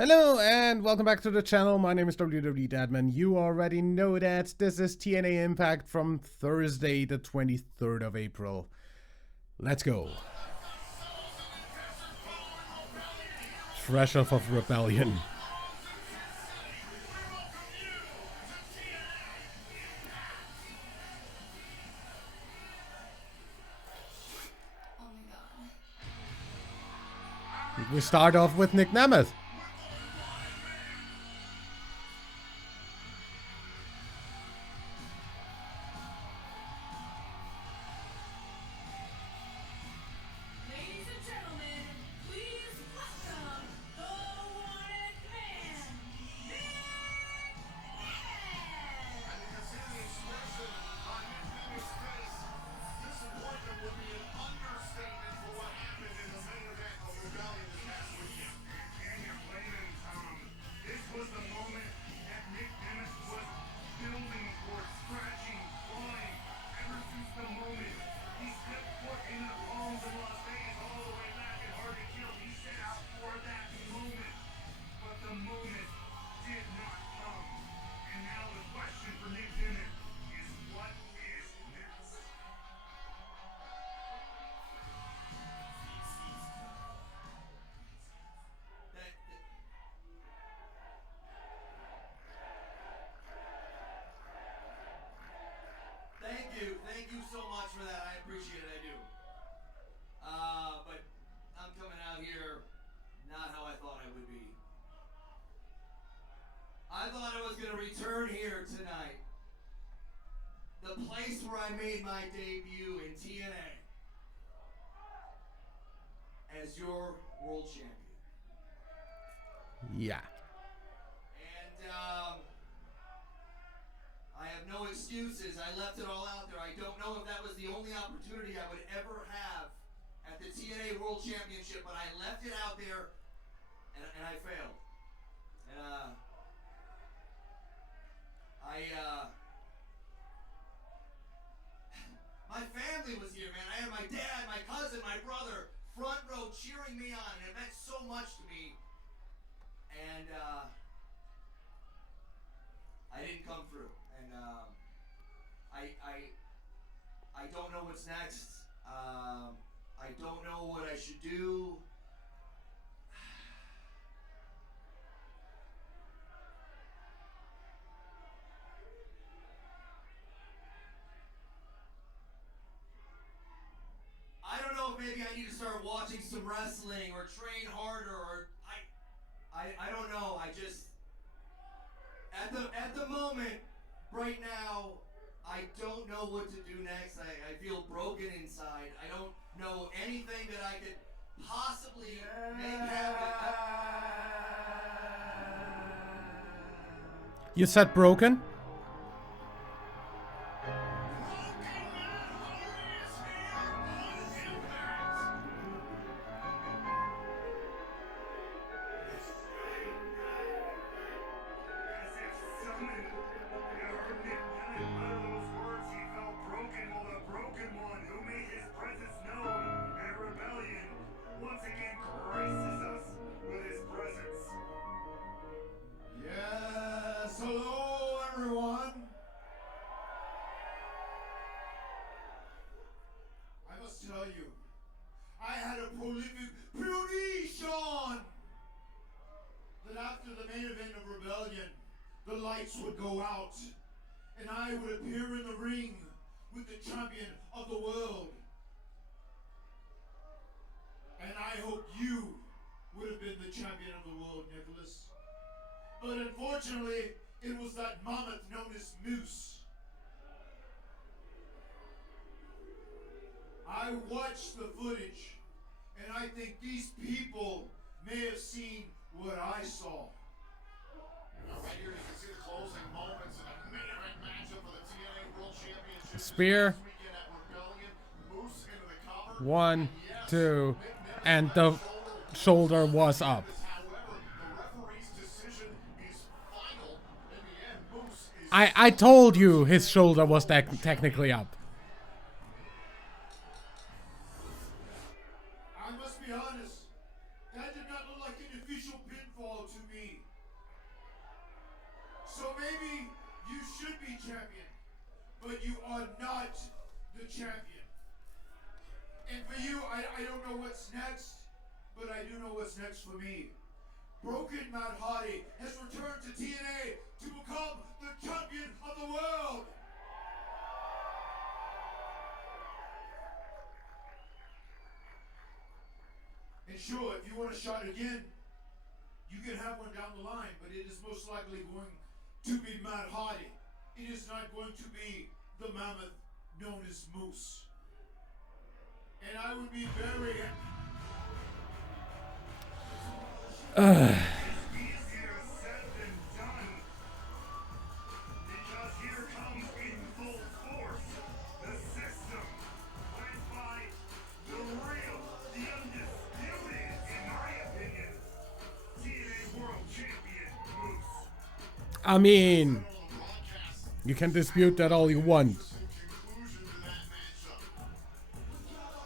Hello and welcome back to the channel. My name is WWE Dadman. You already know that this is TNA Impact from Thursday the 23rd of April. Let's go. Fresh off of Rebellion. We start off with Nick Nemeth. Thank you so much for that. I appreciate it, I do. But I'm coming out here not how I thought I would be. I thought I was going to return here tonight. The place where I made my debut in TNA as your world champion. Yeah. And I have no excuses. I left it all out there. I don't know if that was the only opportunity I would ever have at the TNA World Championship, but I left it out there, and I failed. And my family was here, man. I had my dad, my cousin, my brother, front row cheering me on, and it meant so much to me. And I didn't come through. And I don't know what's next. I don't know what I should do. I don't know if maybe I need to start watching some wrestling or train harder, or I don't know. I just at the moment right now, I don't know what to do next. I feel broken inside. I don't know anything that I could possibly make happen. You said broken? The lights would go out, and I would appear in the ring with the champion of the world. And I hope you would have been the champion of the world, Nicholas. But unfortunately, it was that mammoth known as Moose. I watched the footage, and I think these people may have seen what I saw. Right here, you can see the closing moments in a main event matchup for the TNA World Championship. Spear. One, two, and the shoulder was up. I told you his shoulder was technically up. I must be honest, that did not look like an official pinfall to me. champion. And for you, I don't know what's next, but I do know what's next for me. Broken Matt Hardy has returned to TNA to become the champion of the world. And sure, if you want a shot again, you can have one down the line, but it is most likely going to be Matt Hardy. It is not going to be the mammoth known as Moose. And I would be very easier said than done. Because here comes in full force the system led by the real, the undisputed, in my opinion, TNA World Champion Moose. I mean, you can dispute that all you want. Conclusion to that matchup.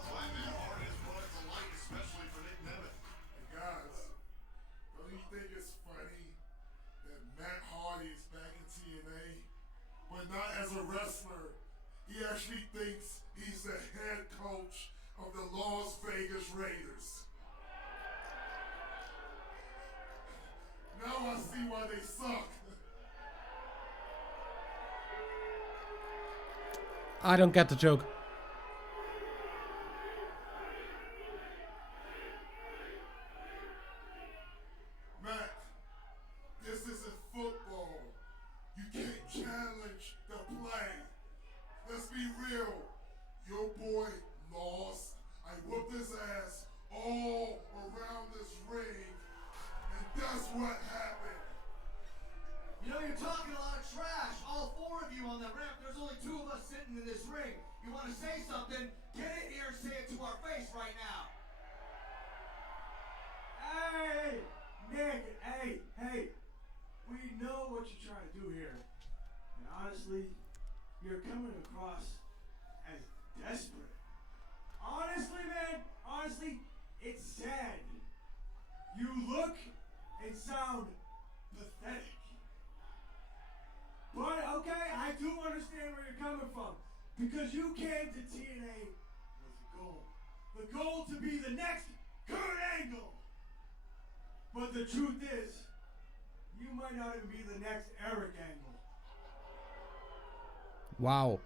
Why Matt Hardy has brought it to light, especially for Nick Nemeth. Hey guys, don't you think it's funny that Matt Hardy is back in TNA, but not as a wrestler? He actually thinks he's the head coach of the Las Vegas Raiders. Now I see why they suck. I don't get the joke. Matt, this isn't football. You can't challenge the play. Let's be real. Your boy lost. I whooped his ass all around this ring. And that's what happened. You know, you're talking a lot of trash. All four of you on the ramp. There's only two of us sitting in this ring. You want to say something? Get in here and say it to our face right now. Hey, Nick, hey, we know what you're trying to do here. And honestly, you're coming across as desperate. Honestly, man, it's sad. You look and sound pathetic. But okay, I do understand where you're coming from. Because you came to TNA with a goal. The goal to be the next Kurt Angle. But the truth is, you might not even be the next Eric Angle. Wow.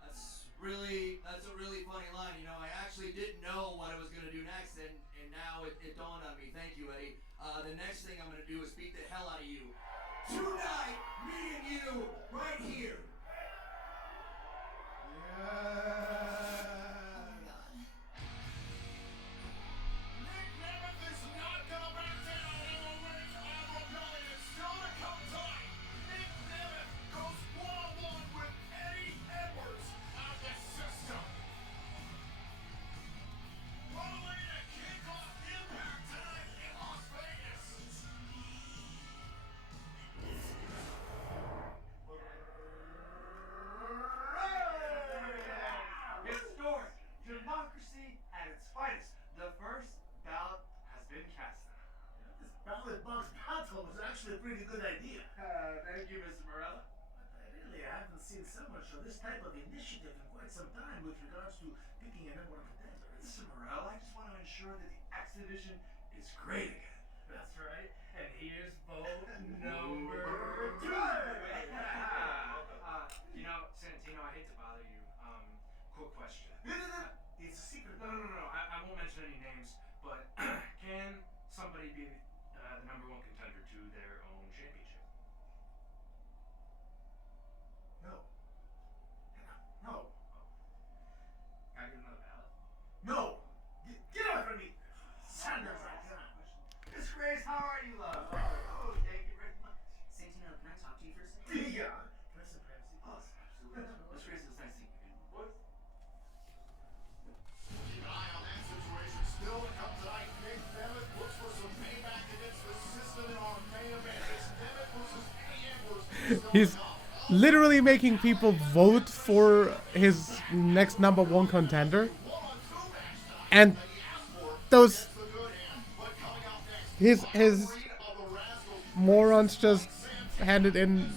That's a really funny line. You know, I actually didn't know what I was gonna do next, and now it dawned on me. Thank you, Eddie. The next thing I'm gonna do is beat the hell out of you. Tonight, me and you, right here. Yeah. Oh my God. Nick Nemeth is not gonna back down in the ring of rebellion. It's still to come time. Nick Nemeth goes one-on-one with Eddie Edwards of the system. Rolling to kick off Impact tonight in Las Vegas. Historic democracy at its finest. The first ballot has been cast. This ballot box battle was actually a pretty good idea. Thank you, Mr. Morella. But I haven't seen so much of this type of initiative in quite some time with regards to picking a number one contender. Mr. Morella, I just want to ensure that the exhibition is great again. That's right. And here's vote Number two. You know, Santino, I hate to bother you. Quick question. It's a secret. No. I won't mention any names, but can somebody be the number one contender to their own championship? No. Can I get another ballot? No. Get away from me. Sanders, I cannot. Miss Grace, how are you, love? Oh, thank you very much. Santino, can I talk to you for a second? Yeah. Can I some privacy? Oh, absolutely. Miss Grace, it's nice seeing you again. What? Keep an eye on that situation. Still to come tonight. Nick Nemeth looks for some payback against the system in our main event. It's Nemeth versus Eddie Edwards. Still He's to come. literally making people vote for his next number one contender. And those his morons just handed in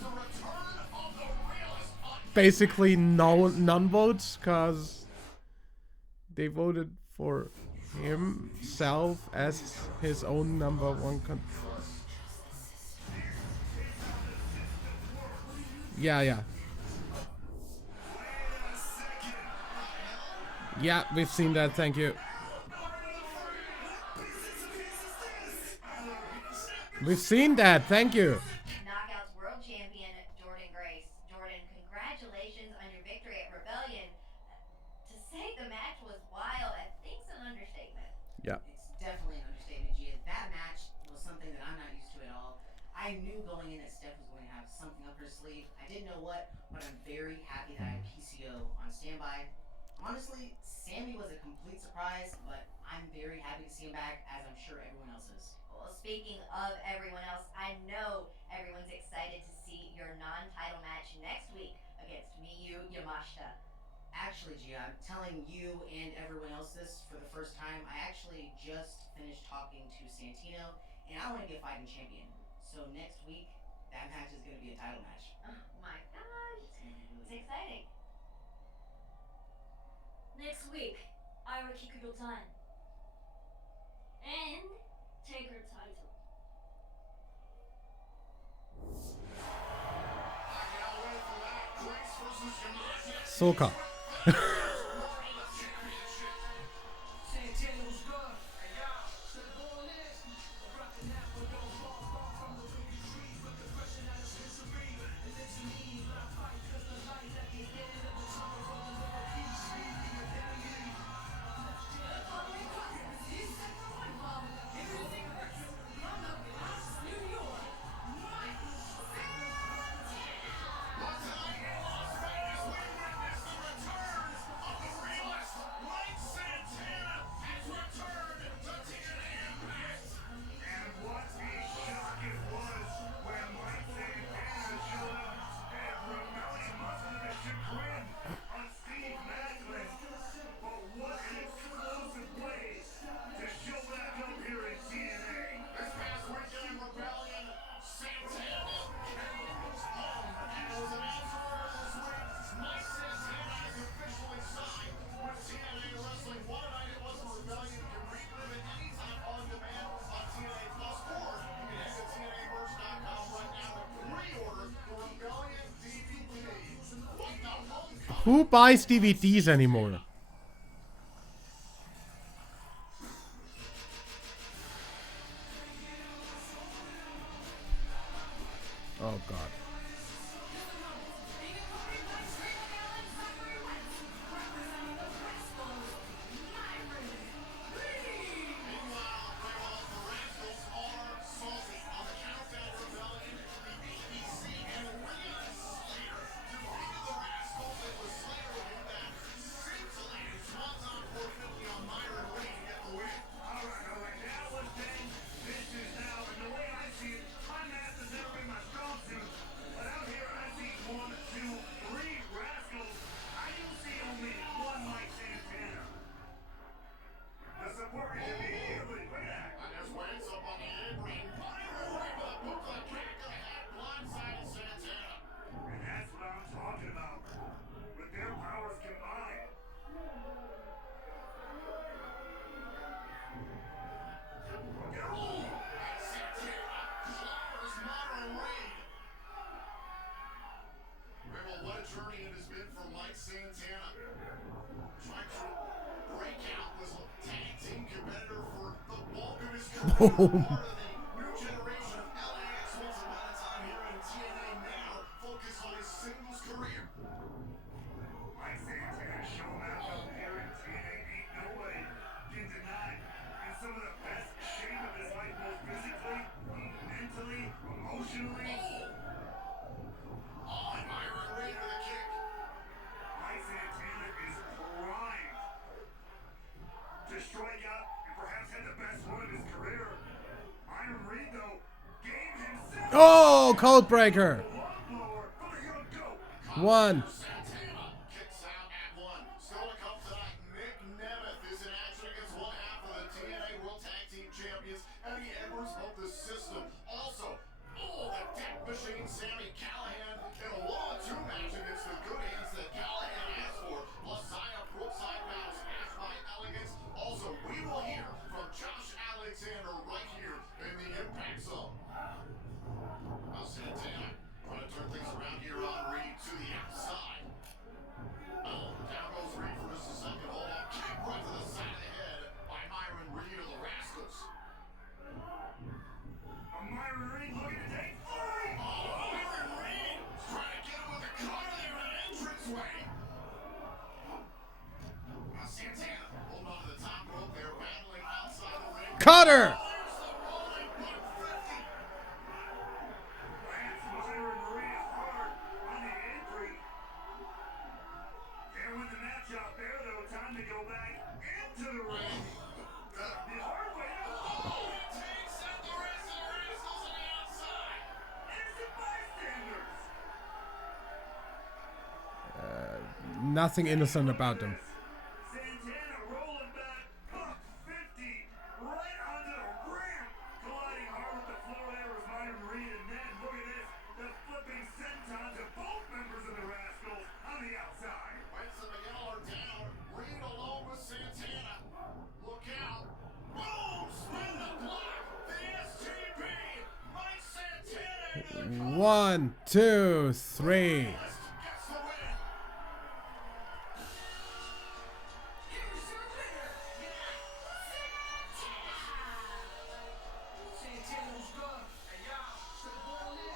basically none votes because they voted for himself as his own number one. Yeah. Yeah, we've seen that. Thank you. We've seen that. Thank you. Knockouts World Champion Jordan Grace. Jordan, congratulations on your victory at Rebellion. To say the match was wild, I think's an understatement. Yeah. It's definitely an understatement, Gia. That match was something that I'm not used to at all. I knew going in that Steph was going to have something up her sleeve. I didn't know what, but I'm very happy that I had PCO on standby. Honestly, Sammy was a complete surprise, but I'm very happy to see him back, as I'm sure everyone else is. Well, speaking of everyone else, I know everyone's excited to see your non-title match next week against Miyu Yamashita. Actually, Gia, I'm telling you and everyone else this for the first time. I actually just finished talking to Santino, and I want to get fighting champion. So next week, that match is going to be a title match. Oh my gosh. It's going to be really It's exciting. Next week, Ira Kikuyotan. And take her title. Soka. Who buys DVDs anymore? Oh god. Boom. Oh, code breaker. One. Kicks out at one. Still to come tonight. Nick Nemeth is in action against one half of the TNA World Tag Team Champions, Eddie Edwards of the System. Also, the Death Machine, Sammy Callahan, in a 1-on-2 match against the Good Cutter! Nothing innocent about them. Santana rolling back, buck 50, right onto the ramp, colliding hard with the floor there was Myron Reed, and then look at this, the flipping senton to both members of the Rascals on the outside. Wentz and Miguel are down. Reed alone with Santana. Look out. Boom! Spin the block. The STP. Mike Santana into the corner. 1, 2, 3. Gets the win.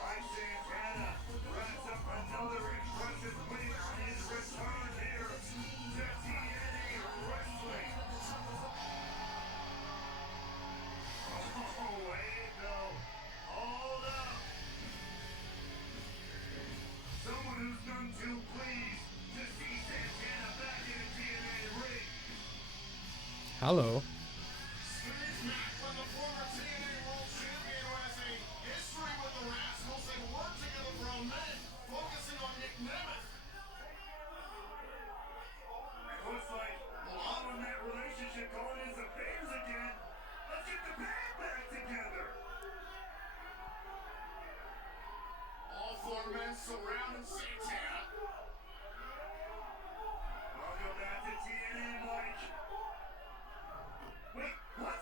Mike Santana wraps up another impressive win on his return here to TNA Wrestling. Oh, wait, no. Hold up. Someone who's none too pleased to see Santana back in a TNA ring. Hello. Steve Macklin, the former TNA World Champion, who has a history with the Rascals and worked together for a minute, focusing on Nick Nemeth. It looks like Love and that relationship going in some favors again. Let's get the band back together. All four men surrounding Santana. Welcome back to TNA, Mike. Wait, what?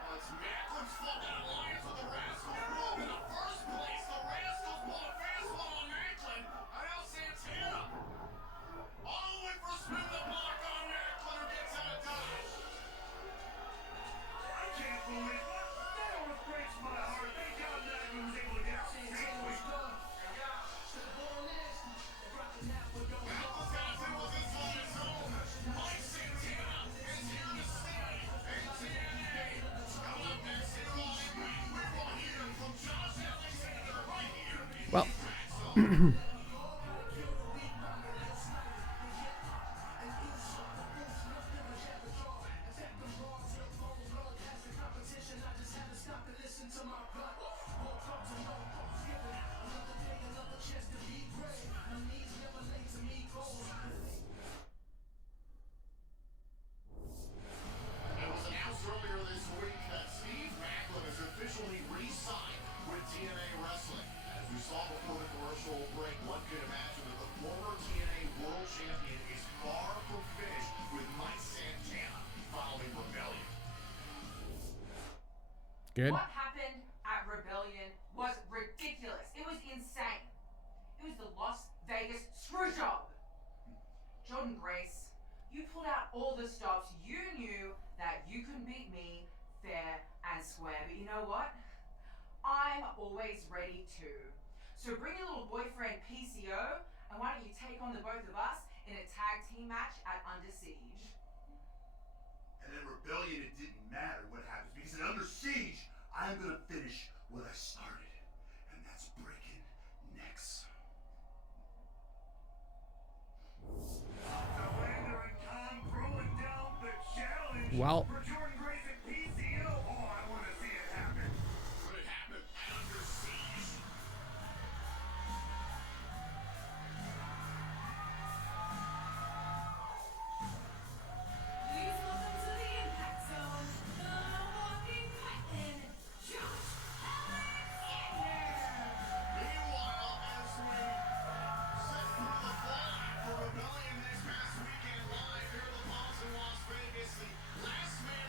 Well, it's Macklin's fucking alliance with the Rascals broke in the first place. The Rascals pulled a fast one on Macklin. And now Santana. On the way for a spin the block on Macklin, who gets out of dodge. I can't believe it. That almost breaks my heart. Thank God Macklin was able to get out safely. Macklin's got to deal with this on his own. Mike Santana is here to stay. And TNA. Coming up next here on Impact, we will hear from Josh Alexander right here. Well. It was announced earlier this week that Steve Macklin is officially re-signed with TNA Wrestling. As we saw before the commercial break, one could imagine that the former TNA World Champion is far from finished with Mike Santana following Rebellion. Good. What happened at Rebellion was ridiculous. It was insane. It was the Las Vegas screw job. Jordan Grace, you pulled out all the stops. You knew that you couldn't beat me fair and square. But you know what? I'm always ready to. So bring your little boyfriend PCO, and why don't you take on the both of us in a tag team match at Under Siege? And at Rebellion, it didn't matter what happens because at Under Siege, I'm gonna finish what I started, and that's breaking necks. Lander and Khan throwing down the challenge Well. for Jordan Grace and PCO. Oh, I want to see it happen. Could it happen at Under Siege? Please welcome to the Impact Zone, the walking Titan, Josh Alexander. Meanwhile, as we set through the fallout for Rebellion this past weekend live here at the Palms in Las Vegas, the last man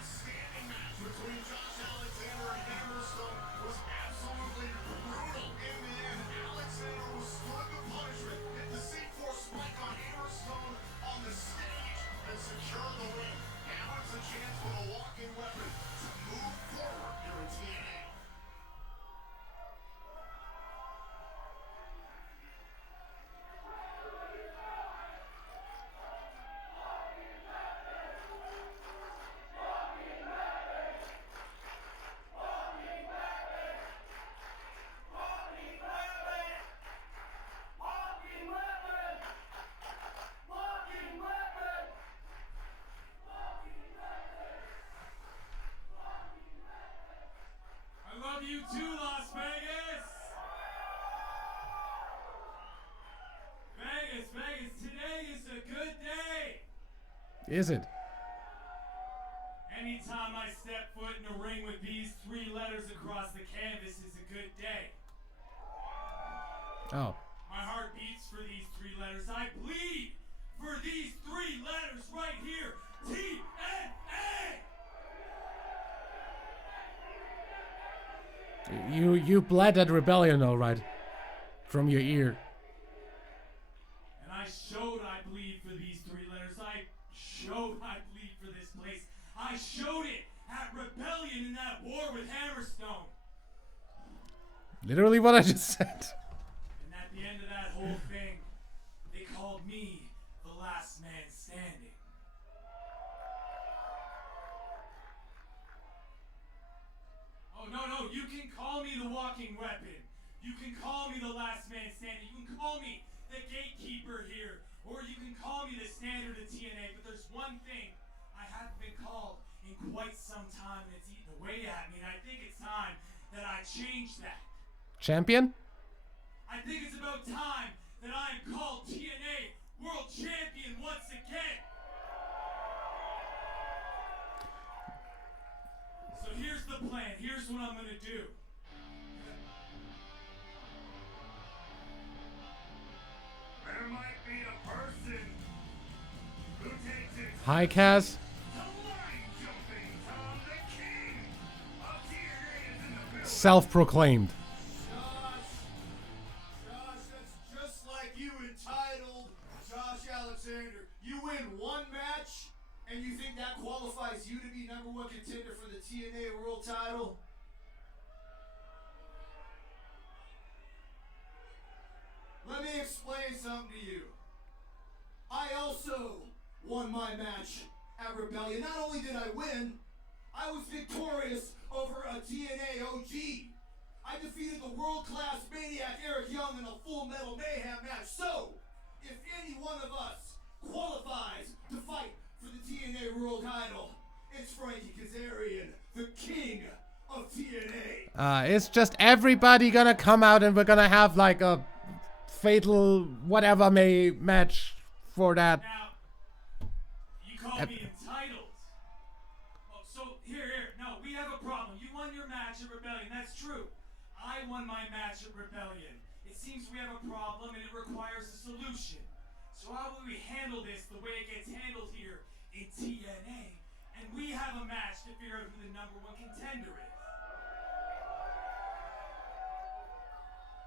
too, Las Vegas. Vegas, today is a good day. Is it? Anytime I step foot in a ring with these 3 letters across the canvas is a good day. Oh. My heart beats for these 3 letters. I bleed for these 3 letters right here. TNA! You bled at Rebellion, all right. From your ear. And I showed I bleed for these 3 letters. I showed I bleed for this place. I showed it at Rebellion in that war with Hammerstone. Literally what I just said. And at the end of that whole thing, they called me the last man standing. Oh, no, you can call me the walking weapon. You can call me the last man standing. You can call me the gatekeeper here. Or you can call me the standard of TNA. But there's one thing I haven't been called in quite some time, and it's eaten away at me. And I think it's time that I change that. Champion? I think it's about time that I am called TNA World Champion once again. So here's the plan. Here's what I'm gonna do. There might be a person who takes it Hi, Kaz. to line jumping. Tom, the king of TNA is in the building. Self-proclaimed. Josh, that's just like you entitled Josh Alexander. You win one match, and you think that qualifies you to be #1 contender for the TNA World Title? Let me explain something to you. I also won my match at Rebellion. Not only did I win, I was victorious over a TNA OG. I defeated the world-class maniac Eric Young in a Full Metal Mayhem match. So, if any one of us qualifies to fight for the TNA World Title, it's Frankie Kazarian, the king of TNA. It's just everybody gonna come out and we're gonna have like a fatal whatever may match for that. Now, you call me entitled. Oh, so here. No, we have a problem. You won your match at Rebellion. That's true. I won my match at Rebellion. It seems we have a problem and it requires a solution. So how will we handle this the way it gets handled here in TNA? And we have a match to figure out who the #1 contender is.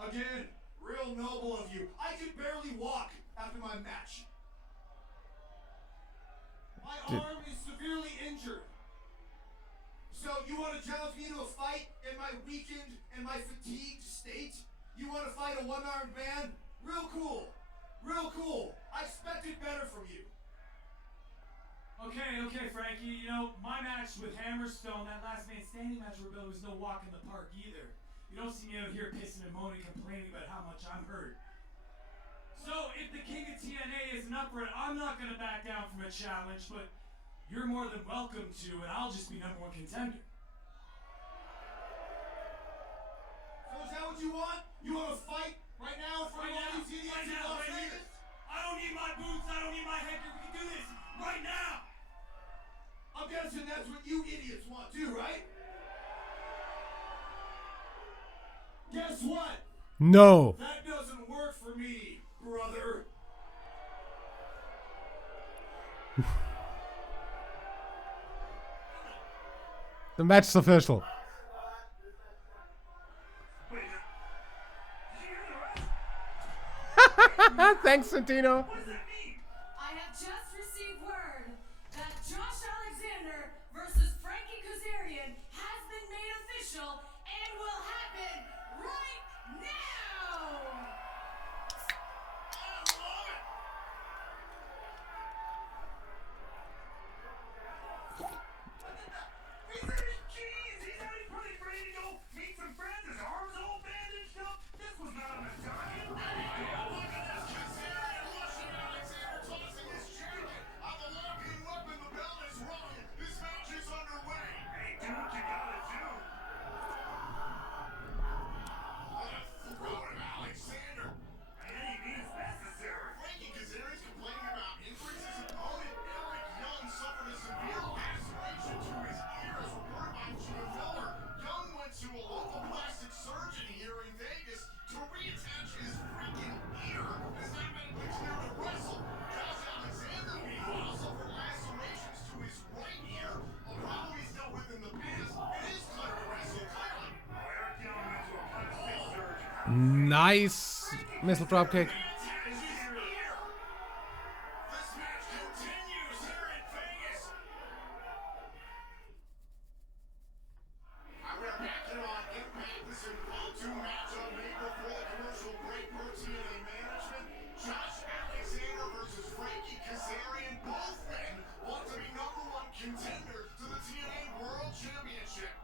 Again, real noble of you. I could barely walk after my match. My arm is severely injured. So you want to challenge me to a fight in my weakened and my fatigued state? You want to fight a one-armed man? Real cool. Real cool. I expected better from you. Okay, Frankie. You know, my match with Hammerstone, that last man standing match with Rebellion was no walk in the park either. You don't see me out here pissing and moaning, complaining about how much I'm hurt. So, if the king of TNA isn't up for it, I'm not going to back down from a challenge, but you're more than welcome to, and I'll just be #1 contender. So is that what you want? You want to fight right now in front of all these idiots in Las right Vegas? here. I don't need my boots, I don't need my headgear. We can do this right now. I'm guessing that's what you idiots want too, right? Guess what? No. That doesn't work for me, brother. The match's official. Wait, did you hear the rest? Thanks, Santino. What does that mean? I have just received word that Josh Alexander versus Frankie Kazarian has been made official and will happen right now! He's in his jeans. He's out his pretty ready to go meet some friends. His arms all bandaged up. This was not an attack. Look at this Kazarian rushing Alexander. Nice missile drop kick. This match continues here in Vegas. We are back here on Impact. This impromptu matchup made before the commercial break per TNA management. Josh Alexander versus Frankie Kazarian. Both men want to be #1 contender to the TNA World Championship.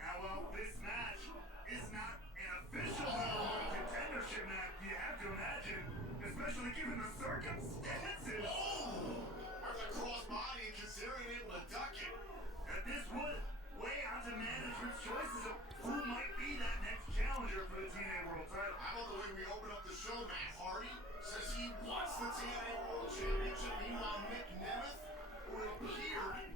Now, well, this match is not an official #1 contendership match, you have to imagine, especially given the circumstances. Oh! There's a crossbody and Kazarian able to duck it. That this would weigh onto management's choices of who might be that next challenger for the TNA World title. How about the way we open up the show? Matt Hardy says he wants the TNA World Championship. Meanwhile, Nick Nemeth, who it appeared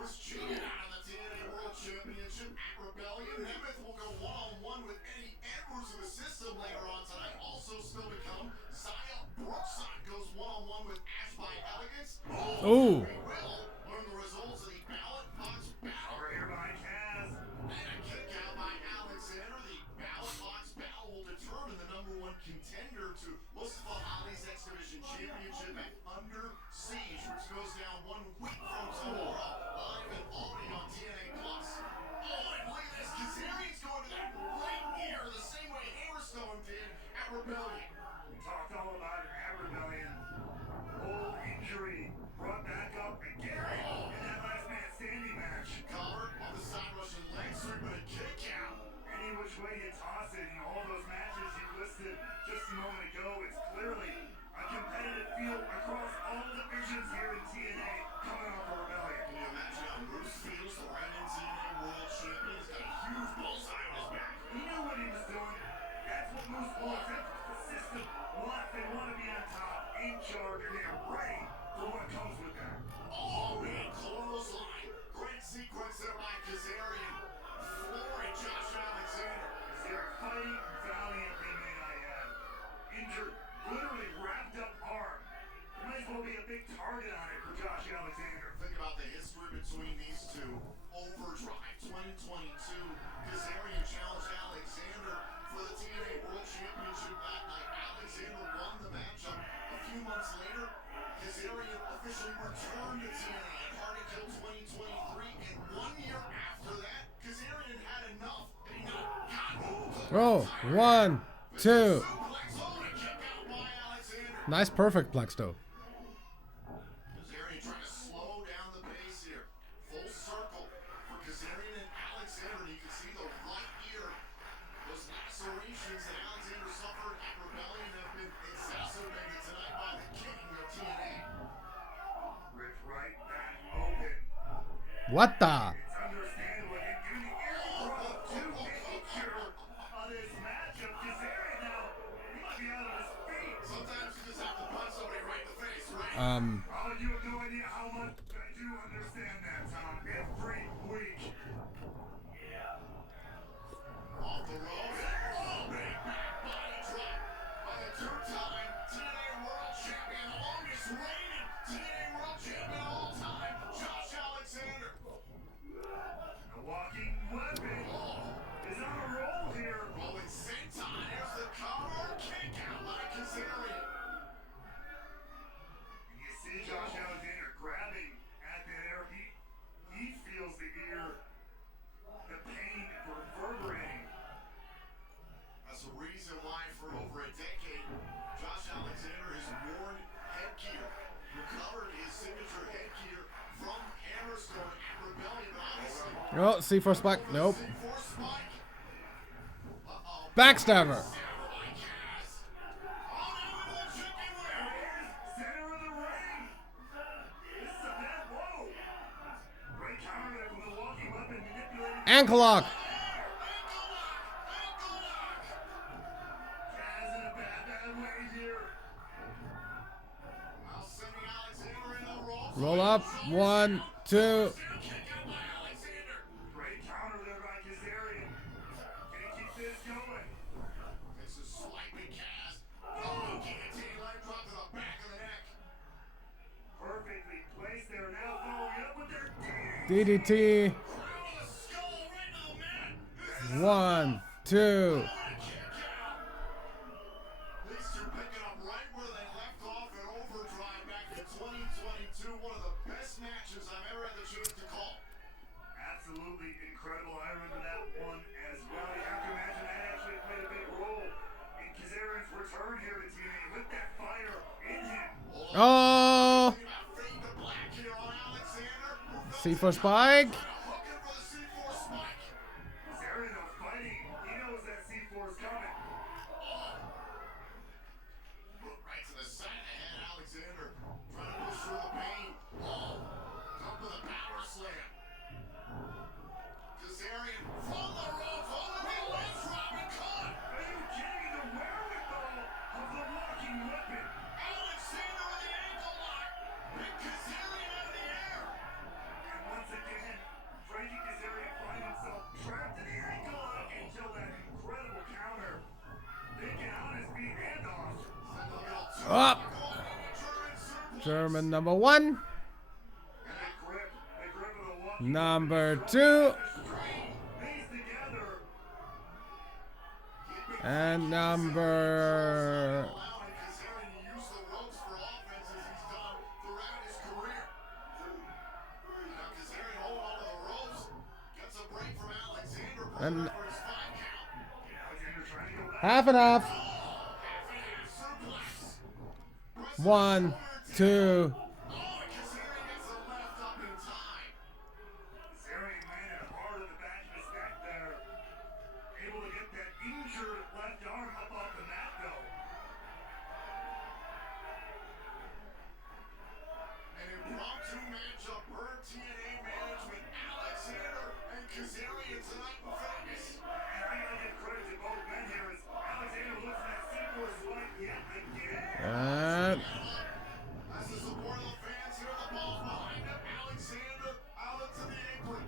was cheated out of the TNA World Championship at Rebellion. Nemeth will go one-on-one with Eddie Edwards of the system later on tonight. Also still to come, Zaya Brookside goes one-on-one with Ash by Elegance. Ooh. We will learn the results of the ballot box battle. Over here by Kaz. And a kick out by Alexander. The ballot box battle will determine the #1 contender to Mustafa Ali's X Division Championship at Under Siege, which goes down 1 week from tomorrow, live in Albany on TNA Plus. Oh, and look at this. Kazarian's going to that right ear the same way Hammerstone did at Rebellion. We talked all about it at Rebellion. Old injury brought back up again in that last man standing match. Covered on the side Russian leg sweep and a kick out. Any which way you toss it, in all those matches you listed just a moment ago, it's clearly a competitive field across all divisions here in TNA coming off of Rebellion. Can you imagine how Bruce feels, the reigning TNA World Champion? He's got a huge bullseye on his back. He knew what he was doing. That's what Moose wants. That's what the system wants. They want to be on top, in charge, and they're ready for what comes with that. Oh, man, clothesline. Great sequence there by Kazarian. Flooring Josh Alexander. They're fighting valiantly, may I add. Injured, literally wrapped up arm. There might as well be a big target on it for Josh Alexander. Think about the history between these two. Overdrive 2022. Kazarian challenged Alexander for the TNA World Championship that night. Alexander won the matchup. A few months later, Kazarian officially returned to TNA at Hard to Kill 2023. And 1 year after that, Kazarian had enough and he not gotten Oh, 1, 2. suplex. Oh, and a kick out by Alexander. Nice perfect plex though. Kazarian trying to slow down the pace here. Full circle for Kazarian and Alexander. And you can see the right ear. Those lacerations that Alexander suffered at Rebellion have been exacerbated tonight by the king of TNA. Ripped right back open. What the? It's understandable. And given the era to nature of this matchup, Kazarian now, he might be out of his feet. Sometimes you just have to punch somebody right in the face, right? Oh, you have no idea how much I do understand that, Tom. Every week. Off the ropes. Oh, big back body drop by the two-time TNA World Champion, the longest reigning TNA World Champion of all time, Josh Alexander. The walking weapon is on a roll here. Oh, it's senton. Here's the cover. Kick out by Kazarian. And you see Josh Alexander grabbing at that air. He feels the ear, the pain reverberating. That's the reason why for over a decade, Josh Alexander has worn headgear, recovered his signature headgear from Hammerstone at Rebellion, obviously. Oh, C4 spike. Nope. C4 spike. Uh-oh. Backstabber. By Kaz. Oh, now into the chicken wing. Center of the ring. This is a bad blow. Great counter there from the walking weapon manipulating. Ankle lock. Kaz in a bad way here. Now sending Alexander in the ropes. Roll up. 1, 2. Kick out by Alexander. Great counter there by Kazarian. Can he keep this going? This is swiping Kaz. Oh, guillotine leg drop to the back of the neck. Perfectly placed there. Now following up with their DDT. Crown of the skull right to the mat. This is 1, 2. a kick out. Oh! Fade to black here on Alexander. C4 spike. Looking for the C4 spike. Kazarian though fighting. He knows that C4 is coming. Right to the side of the head, Alexander trying to push through the pain. Up with a power slam. Kazarian from the ropes, all the way leg drop and caught. Are you kidding me? The wherewithal of the walking weapon. Alexander with the ankle lock. Big Kazarian out of the air. And once again, Frankie Kazarian finds himself trapped in the ankle lock until that incredible counter. Thinking on his feet and off. Up. German number 1. And they grip of the walking Number weapon. 2. Knees together. And number... Allowing Kazarian to use the ropes for offense as he's done throughout his career. Now Kazarian holding onto the ropes. Gets a break from Alexander. And For his 5 count. Alexander trying to go back. half and half. Half-handed suplex. 1, 2. Kazarian gets the left up in time. Kazarian landed hard at the back of his neck there. Able to get that injured left arm up off the mat though. An impromptu matchup per TNA management. Alexander and Kazarian tonight in Vegas. And I gotta give credit to both men here as Alexander looks at that C4 spike yet again. And As the support of the fans here, the ball's behind him. Alexander out into the apron.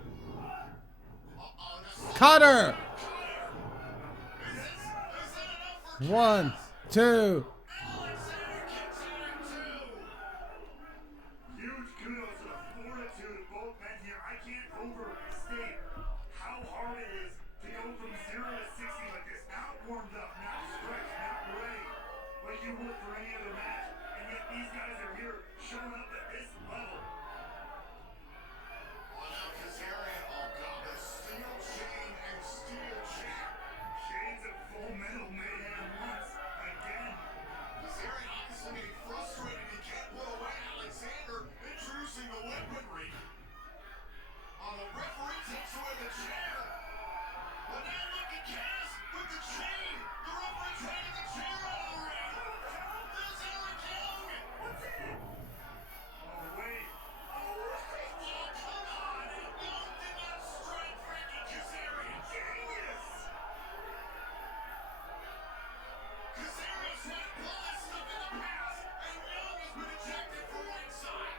cutter. Is that enough for 1, 2. Alexander kicks out at 2. Huge kudos to the fortitude of both men here. I can't overstate how hard it is to go from 0 to 60 like this. Not warmed up, not stretched, not ready like you would for any other match. And yet these guys are here showing up at this level. Oh, now Kazarian, oh God, the steel chain and steel chair. Shades of full metal mayhem once again. Kazarian obviously getting frustrated. He can't put away Alexander, introducing the weaponry. The referee takes away the chair. But now look at Kaz with the chain. The referee dragging the chair out of the ring. There's Eric Young. What's in it? Oh, wait. Oh, come on. Young did not strike Frankie Kazarian. Genius! Kazarian's had to pull this stuff in the past, and Young has been ejected from ringside.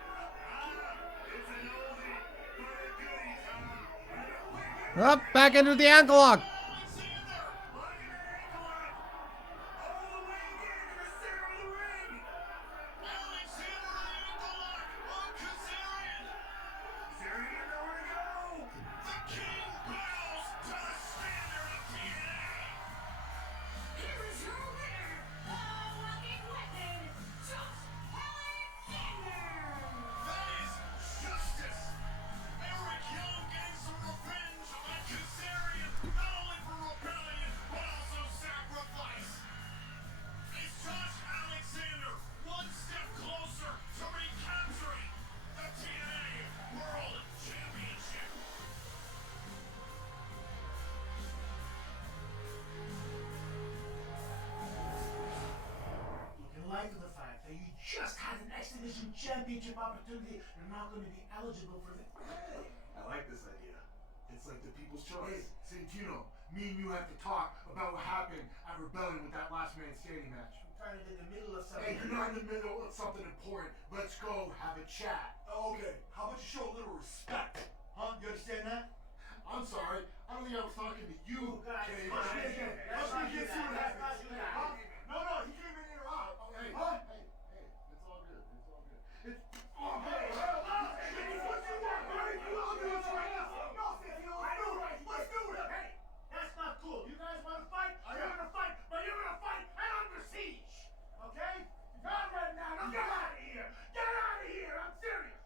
It's an oldie, but a goodie, Tom. Up, back into the ankle lock. Alexander. Lock in that ankle lock. All the way again to the center of the ring. Alexander in the ankle lock on Kazarian. Kazarian nowhere to go. The king bows to the standard of TNA. Here is your winner, the walking weapon, Josh Alexander. That is justice. Eric Young getting some revenge on Kazarian, not only for rebellion, but also sacrifice. Is Josh Alexander one step closer to recapturing the TNA World Championship? In light of the fact that you just had an X Division Championship opportunity, you're not going to be eligible for the. Hey, I like this idea. It's like the people's choice. Santino, me and you have to talk about what happened at Rebellion with that last man standing match. I'm trying to get in the middle of something. Hey, you're not in the middle of something important. Let's go have a chat. Oh, okay, how about you show a little respect? Huh? You understand that? I'm sorry. I don't think I was talking to you, guys, Cage. guys, Let's guys, get let's not do see what that. Let's happens. not do that. Huh? No, he came in here out. Oh, hey, Huh? hey, it's all good. It's all good. It's Oh, hey, what you want, buddy? I'll do it right now. No, Santino, let's do it. Let's do it. Hey, that's not cool. You guys want to fight? You're going to fight, but you're going to fight and under siege. Okay? Not right now. Now get out of here. Get out of here. I'm serious.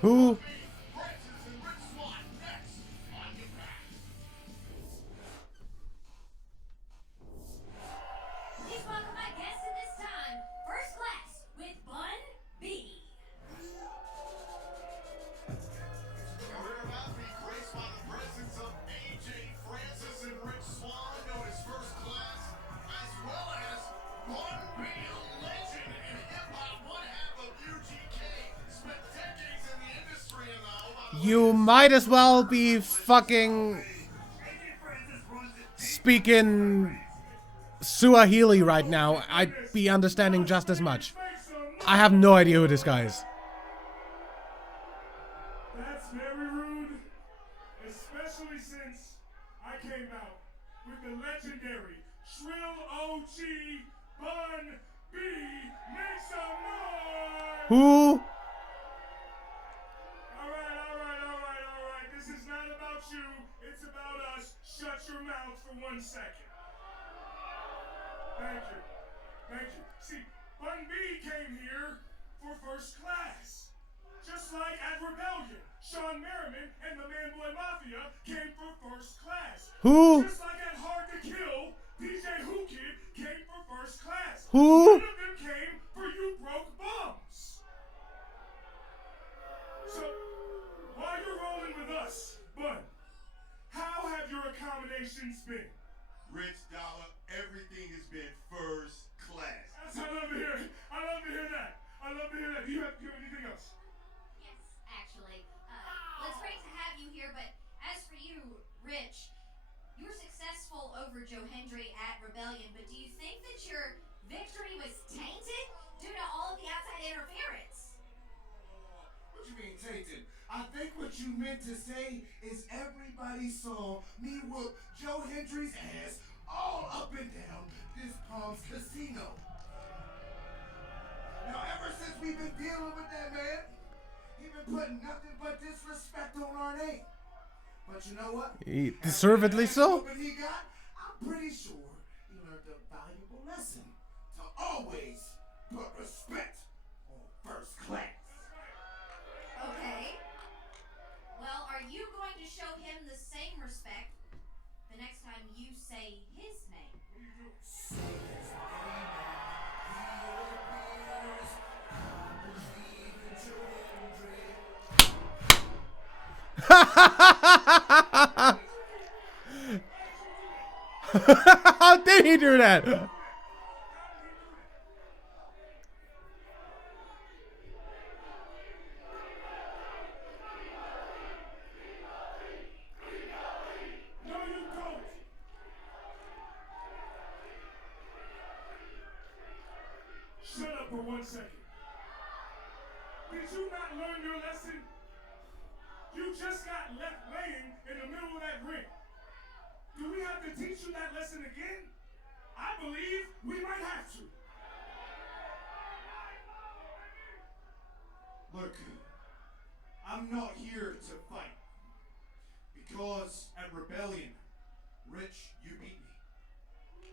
Who? Francis and Rich Swann next on Impact. Please welcome my guest at this time, First Class with Bun B. And we're about to be graced by the presence of AJ Francis and Rich Swann, known as First Class, as well as Bun B, a legend in hip-hop, one half of UGK, spent decades in the industry and You might as well be fucking speaking Suahili right now. I'd be understanding just as much. I have no idea who this guy is. That's very rude, especially since I came out with the legendary Shrill OG Bun B. Make some noise! Who? Alright. This is not about you. It's about us. Shut your mouth for 1 second. Thank you. See, Bun B came here for First Class. Just like at Rebellion, Sean Merriman and the Man Boy Mafia came for First Class. Who? Just like at Hard to Kill, DJ Who Kid came for First Class. Who? None of them came for You Broke Bums. So, while you're rolling with us, Bun, how have your accommodations been? Rich Dollar, everything has been first class. I love to hear it. I love to hear that. Do you have anything else? Yes, actually. Well, it's great to have you here, but as for you, Rich, you were successful over Joe Hendry at Rebellion, but do you think that your victory was tainted due to all of the outside interference? What you mean tainted? I think what you meant to say is everybody saw me whoop Joe Hendry's ass all up and down this Palms Casino. Now, ever since we've been dealing with that man, he's been putting nothing but disrespect on our name. But you know what? Deservedly so. But he got, I'm pretty sure he learned a valuable lesson to always put respect on First Class. Okay. Well, are you going to show him the same respect the next time you say his name? How did he do that? Shut up for 1 second. Did you not learn your lesson? You just got left laying in the middle of that ring. Do we have to teach you that lesson again? I believe we might have to. Look, I'm not here to fight. Because at Rebellion, Rich, you beat me.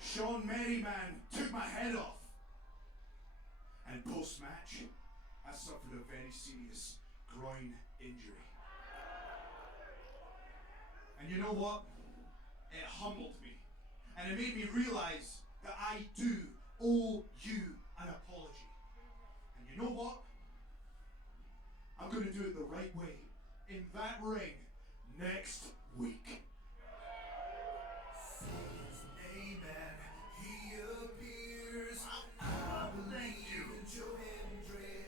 Sean Merriman took my head off. And post-match, I suffered a very serious groin injury. And you know what? It humbled me. And it made me realize that I do owe you an apology. And you know what? I'm gonna do it the right way in that ring next week. Amen. He appears. Thank you.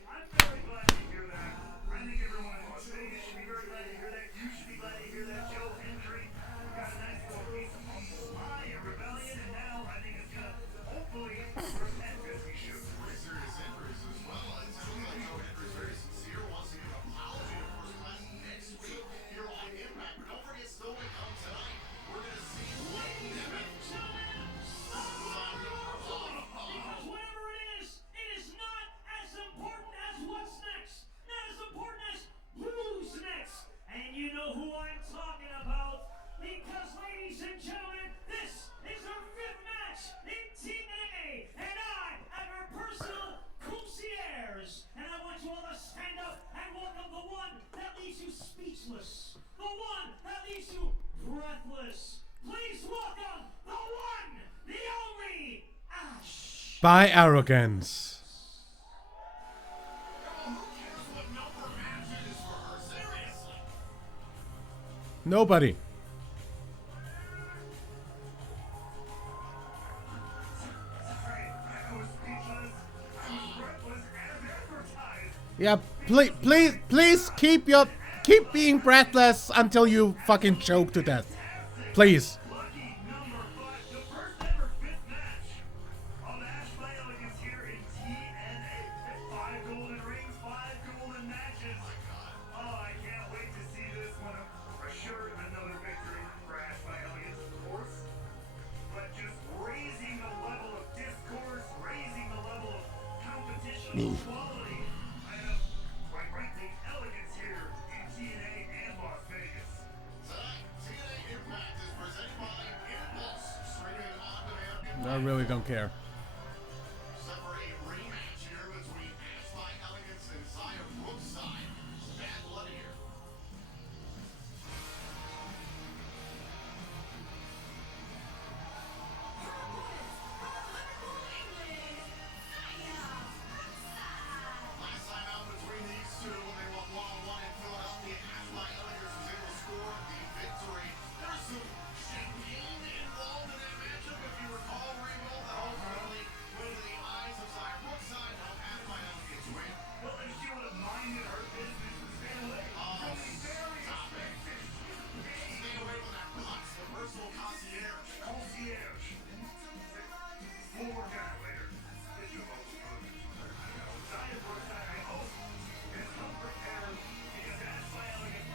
I'm very glad to hear that. I think everyone in Las Vegas should be very glad to hear that. You should be glad to hear that. Joe Hendry got a nice little piece of humble pie in Rebellion, and now I think it's gonna hopefully prevent this. by arrogance. Who cares what number match it is for her? Seriously. Nobody. I was speechless. I was breathless as advertised. Yeah, please keep being breathless until you fucking choke to death. Please. Lucky number 5, the first ever fifth match of Ash by Elegance here in TNA. 5 golden rings, 5 golden matches. Oh, I can't wait to see this one. I'm assured another victory for Ash by Elegance, of course. But just raising the level of discourse, raising the level of competition quality. I have, quite frankly, elegance here in TNA and Las Vegas. Tonight, TNA Impact is presented by Impulse, streaming on demand. I really don't care. Set for a rematch here between Ash by Elegance and Zaya Brookside. Bad blood here. Last time out between these two, they went one-on-one in Philadelphia. Ash by Elegance was able to score the victory. There's some champagne involved in that matchup, if you recall, Rainbow, that ultimately went into the eyes of Zaya Brookside. Now Ash by Elegance win. Well, if she would have minded her business and stayed away from the very expensive Stay away from that box, the personal concierge. concierge. We'll work on it later. Get you a local product. Zaya Brookside, I hope, is unprepared because Ash by Elegance,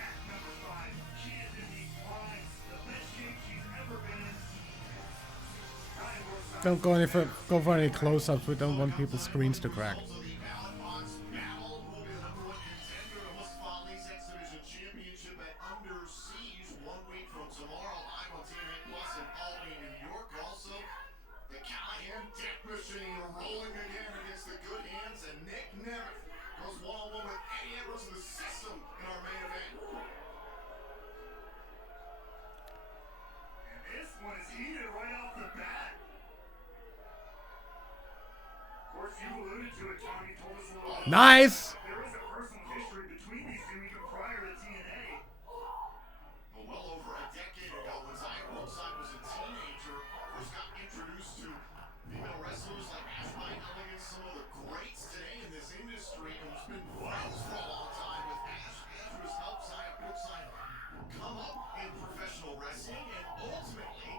at number 5, she is in the prime, the best shape she's ever been in. Zaya Brookside. Don't go for any close-ups. We don't want people's screens to crack. Also, the ballot box battle will be the number 1 contender to Mustafa Ali's X Division Championship at Under Siege 1 week from tomorrow, live on TNA Plus in Albany, New York. Also, the Callahan Death Machine rolling again against the Good Hands, and Nick Nemeth goes one-on-one with Eddie Edwards of the System in our main event. And this one is heated right off the bat. Of course, you alluded to it, Tommy. Told us a little bit. Nice. There is a personal history between these two even prior to TNA. Well over a decade ago, when Zaya Brookside was a teenager, first got introduced to female wrestlers like Ash by Elegance, some of the greats today in this industry, and has been friends for a long time with Ash. Ash has helped Zaya Brookside come up in professional wrestling, and ultimately,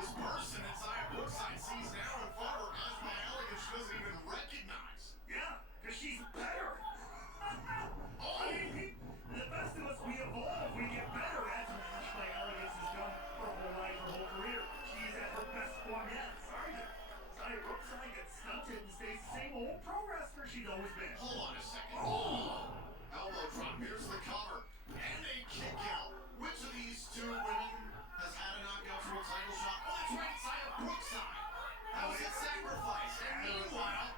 this person that Zaya Brookside sees now in front of her, Ash by Elegance, she doesn't even recognize. Yeah, because she's better. I mean, the best of us, we evolve, we get better. That's what Ash by Elegance has done her whole life, her whole career. She's at her best form yet. Sorry that Zaya Brookside gets stunted and stays the same old pro wrestler she's always been. Hold on a second. Oh. Elbow drop. Here's the cover. And a kick out. Which of these two women has had a knockout for a title shot? Oh, that's right. Zaya Brookside. That was a sacrifice. And meanwhile,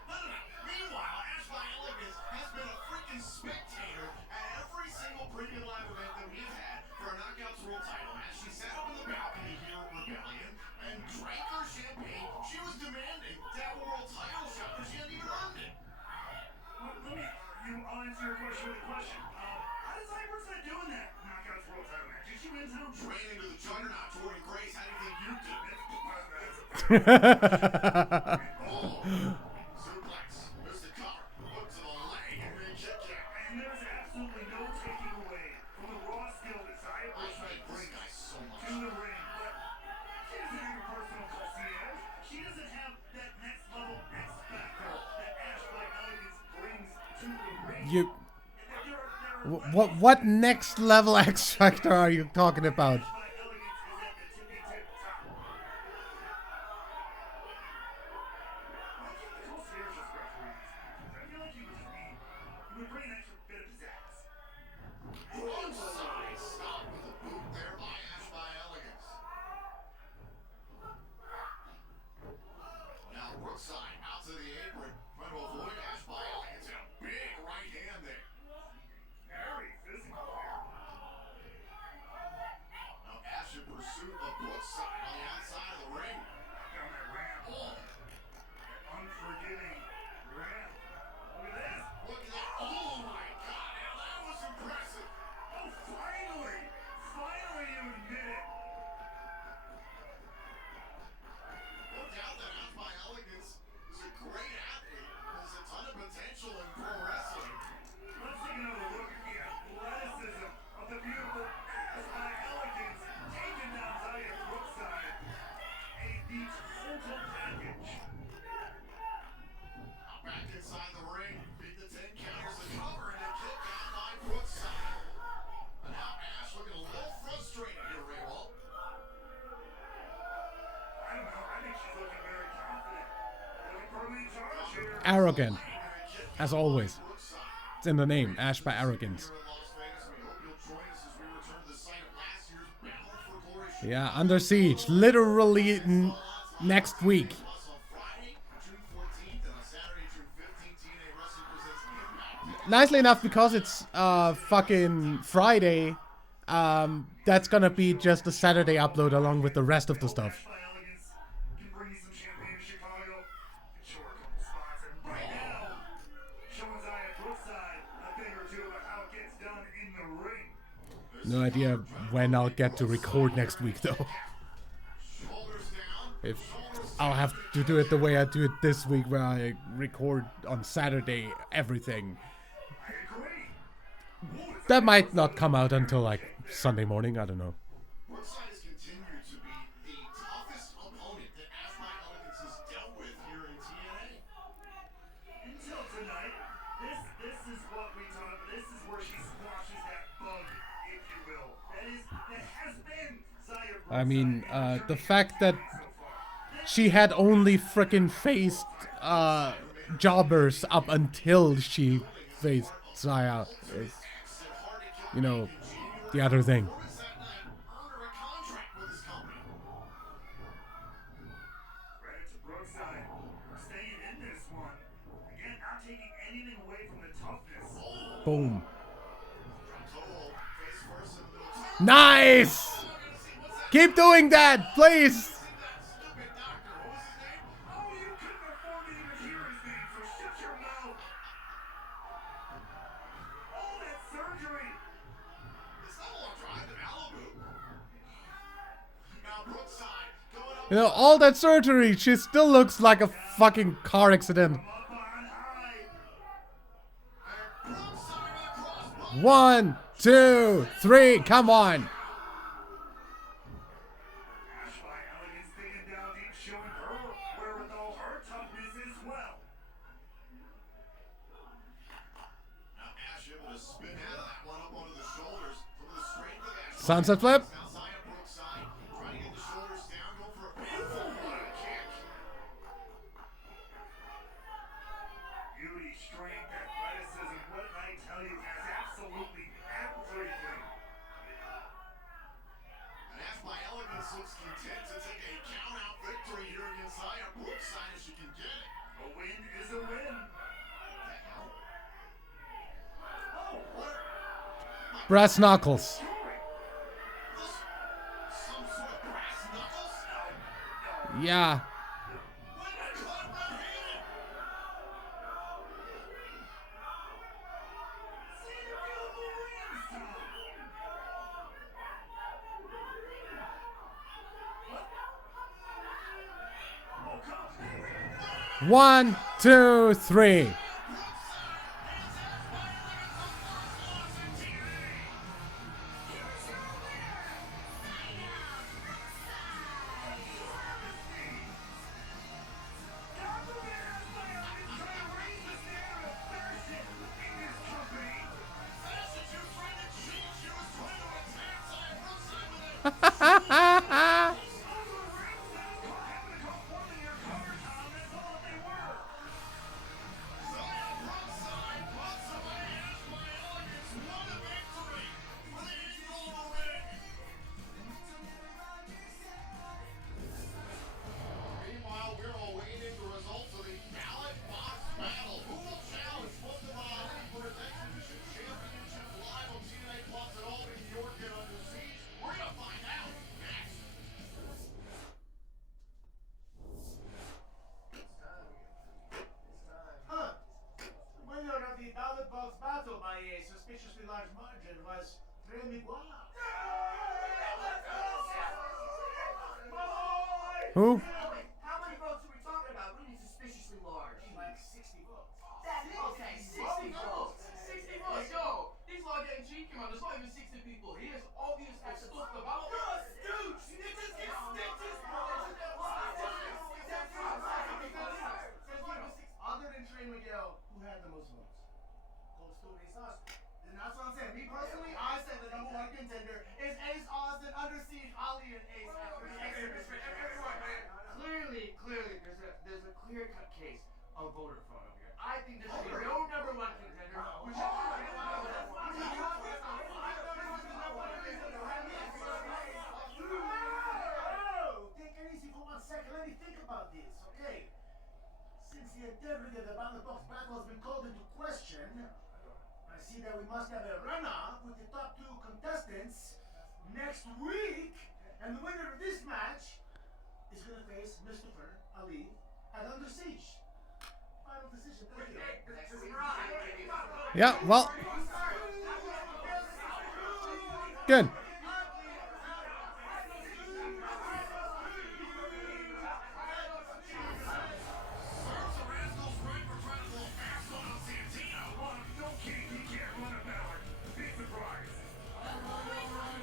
meanwhile, Ash by Elegance has been a freaking spectator at every single premium live event that we've had for a Knockouts World title match. She sat up in the balcony here at Rebellion and drank her champagne. She was demanding to have a world title shot, but she hadn't even earned it. I'll answer your question with a question. How does Zaya Brookside do in that Knockouts World title match? Did she win some? Ran into the juggernaut, Jordan Grace. How do you think you did? Suplex. There's the cover. Hook to the leg and then kick out. And there's absolutely no taking away from the raw skill that Zaya I Brookside hate this brings guy so much. to the ring. But she doesn't have a personal concierge. She doesn't have that next level X factor that Ash by Elegance brings to the ring. What next level X Factor are you talking about? Ash by Elegance is at the tippy tip top. Why can't the concierge just referee these matches? I feel like he would bring an extra bit of pizzazz. Brookside stopped with a boot there by Ash by Elegance. Now Brookside out to the apron, trying to avoid Ash by Elegance, and a big right hand there. Very physical there. Now Ash in pursuit of Brookside on the outside of the ring. Down that ramp. Oh, arrogant, as always. It's in the name, Ash by Arrogance. Yeah, Under Siege, literally next week. Nicely enough, because it's fucking Friday, that's gonna be just a Saturday upload along with the rest of the stuff. No idea when I'll get to record next week, though. If I'll have to do it the way I do it this week, where I record on Saturday everything. That might not come out until like Sunday morning. I don't know. Brookside has continued to be the toughest opponent that Ash by Elegance has dealt with here in TNA. Until tonight, this is what we talk about. This is where she squashes that bug, if you will. That has been Zaya Brookside. I mean, the fact that she had only frickin' faced jobbers up until she faced Zaya is, you know, the other thing. Credit to Brookside for staying in this one. Again, not taking anything away from the toughness. Boom. Nice! Keep doing that, please! Oh, you couldn't afford to even hear his name, so shut your mouth. All that surgery. It's not a long drive to Malibu. Now Brookside going up. You know, all that surgery, she still looks like a fucking car accident. Up on high. Brookside across. 1, 2, 3, come on! Ash by Elegance digging down deep, showing her wherewithal, her toughness as well. Now Ash able to spin out of that one up onto the shoulders. Some of the strength of Ash. Sunset flip. Now Zaya Brookside trying to get the shoulders down, going for a pinfall. What a kick. Beauty, strength, athleticism, what did I tell you, has absolutely everything. And Ash by Elegance looks content to take a count-out victory here against Zaya Brookside if she can get it. A win is a win. What the hell? Oh, what? Brass knuckles. This, some sort of brass knuckles? Yeah. When did I caught red-handed? See the beautiful rings, Tom. What? Oh, come on. 1, 2, 3. Meanwhile, we're awaiting the results of the ballot box battle. Who will challenge both of for his Exhibition Championship live on TNA Plus at Albany, New York, and Under Siege? We're gonna find out next. Huh. The winner of the ballot box battle by a suspiciously large margin was Trey Miguel. Who? How many votes are we talking about? We need suspiciously large. Like 60 votes. Okay, 60 votes. 60 votes, yo! These are getting cheeky, man. There's not even 60 people here. It's obvious there's stuff about You're a stooge! Snitches get stitches, bro! Other than Trey Miguel, who had the most votes? Goes to Ace Austin. And that's what I'm saying. Me personally, I said the number one contender is Ace Austin, Under Siege, Ali, and Ace. Clearly, there's a clear-cut case. a voter fraud over here. I think there should be no number one contender. We should Oh, take it easy for 1 second. Let me think about this, okay? Since the integrity of the ballot box battle has been called into question, I see that we must have a runoff with the top 2 contestants next week, and the winner of this match is going to face Mustafa Ali at Under Siege. Final decision. Thank you. Yeah, well. Good.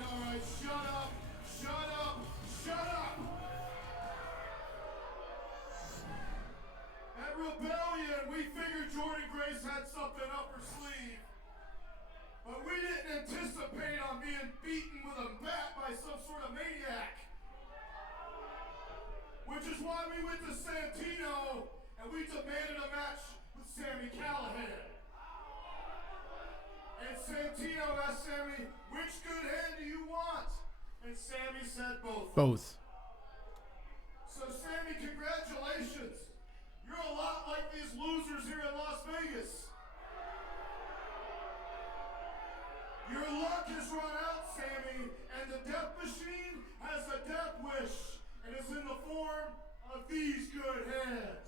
Alright, shut up! Shut up! Shut up! At Rebellion, we figured Jordan Grace had something up her sleeve. But we didn't anticipate on being beaten with a bat by some sort of maniac. Which is why we went to Santino and we demanded a match with Sami Callihan. And Santino asked Sami, which good hand do you want? And Sami said both. Both. So Sami, congratulations. You're a lot like these losers here in Las Vegas. Your luck has run out, Sami, and the death machine has a death wish, and it's in the form of these good hands.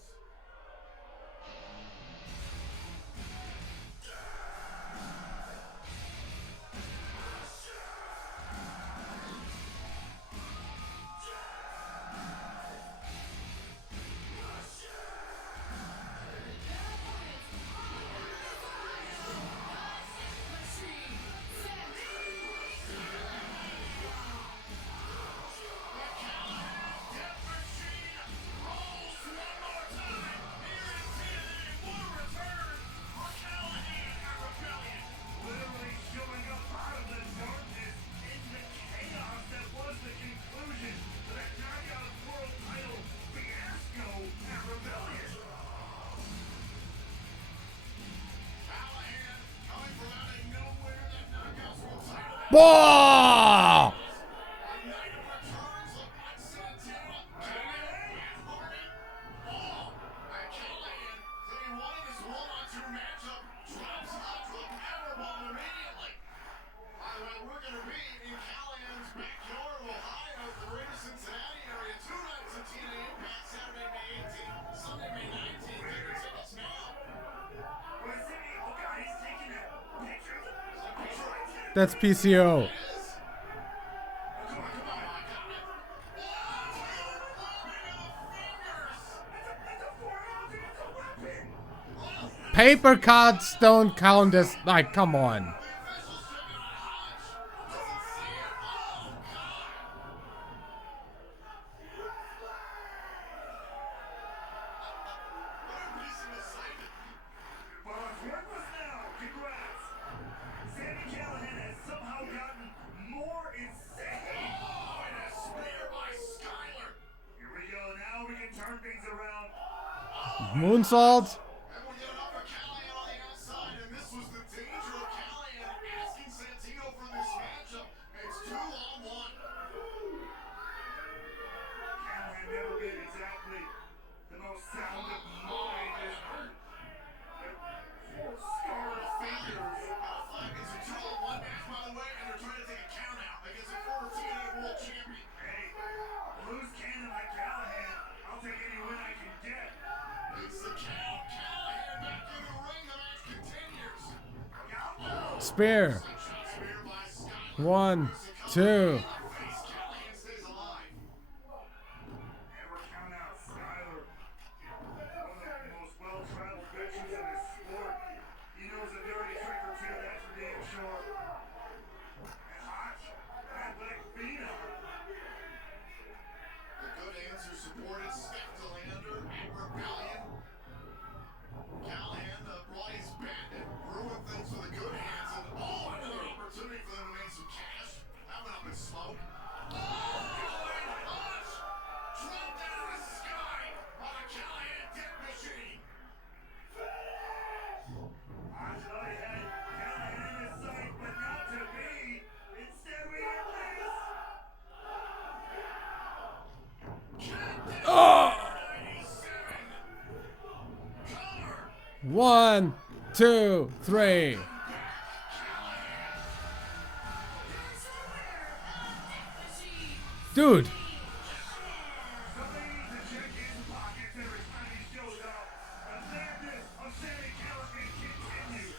Whoa! That's PCO. Paper cuts don't count as, like, come on. Moonsault. Spear. 1, 2. Smoke. 1, 2, 3. Dude. Somebody needs to check his pockets every time he shows up. The madness of Sammy Callahan continues.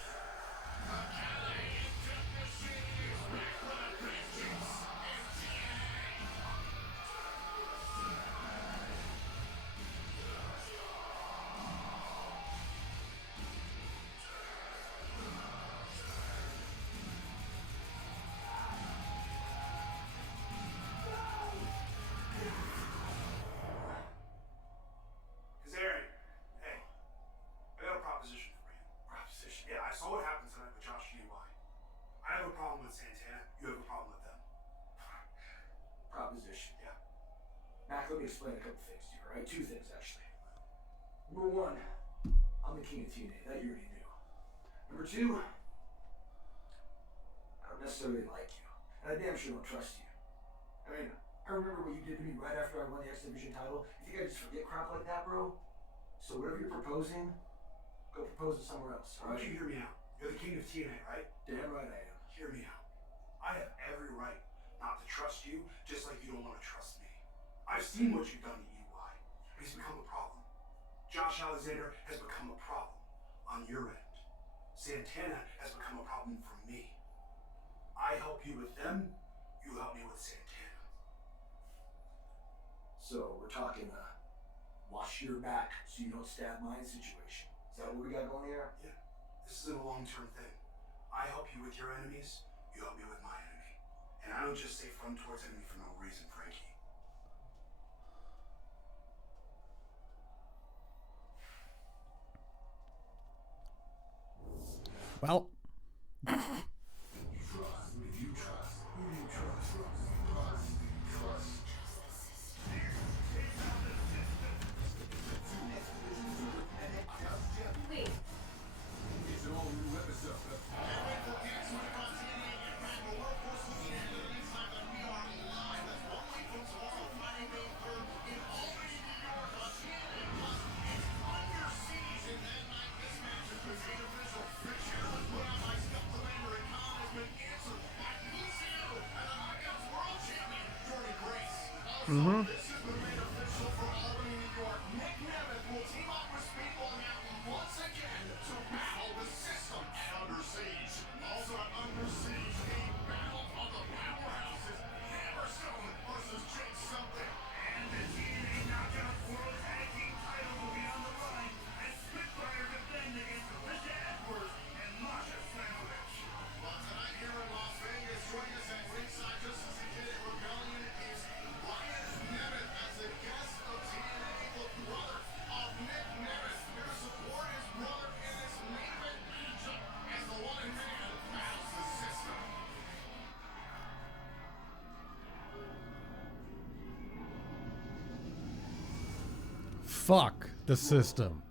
Kazarian, hey, I got a proposition for you. Proposition? Yeah, I saw what happened tonight with Josh UI. I have a problem with Santana. You have a problem with them. Proposition. Yeah. Mac, let me explain a couple things to you, alright? Two things, actually. Number one, I'm the king of TNA. That you already knew. Number two, I don't necessarily like you. And I damn sure don't trust you. I mean, I remember what you did to me right after I won the X Division title. You think I just forget crap like that, bro? So whatever you're proposing, go propose it somewhere else, Why don't alright? you hear me out? You're the king of TNA, right? Damn right I am. Hear me out. I have every right not to trust you, just like you don't want to trust me. I've seen what you've done to EY. He's become a problem. Josh Alexander has become a problem on your end. Santana has become a problem for me. I help you with them, you help me with Santana. So we're talking wash your back so you don't stab mine situation. Is that what we got going here? Yeah, this isn't a long-term thing. I help you with your enemies, you help me with my enemy. And I don't just say front towards enemy for no reason, Frankie. Well, Wait, And the TNA Knockouts World Tag Team titles will be on the line as Spitfire defend against Alicia Edwards and Masha Slamovich. Well, tonight here in Las Vegas, joining us at ringside just as he did at Rebellion is Ryan Nemeth as a guest of TNA, the brother of Nick Nemeth, here to support his brother in this main event matchup as the one man battles the system. fuck the system.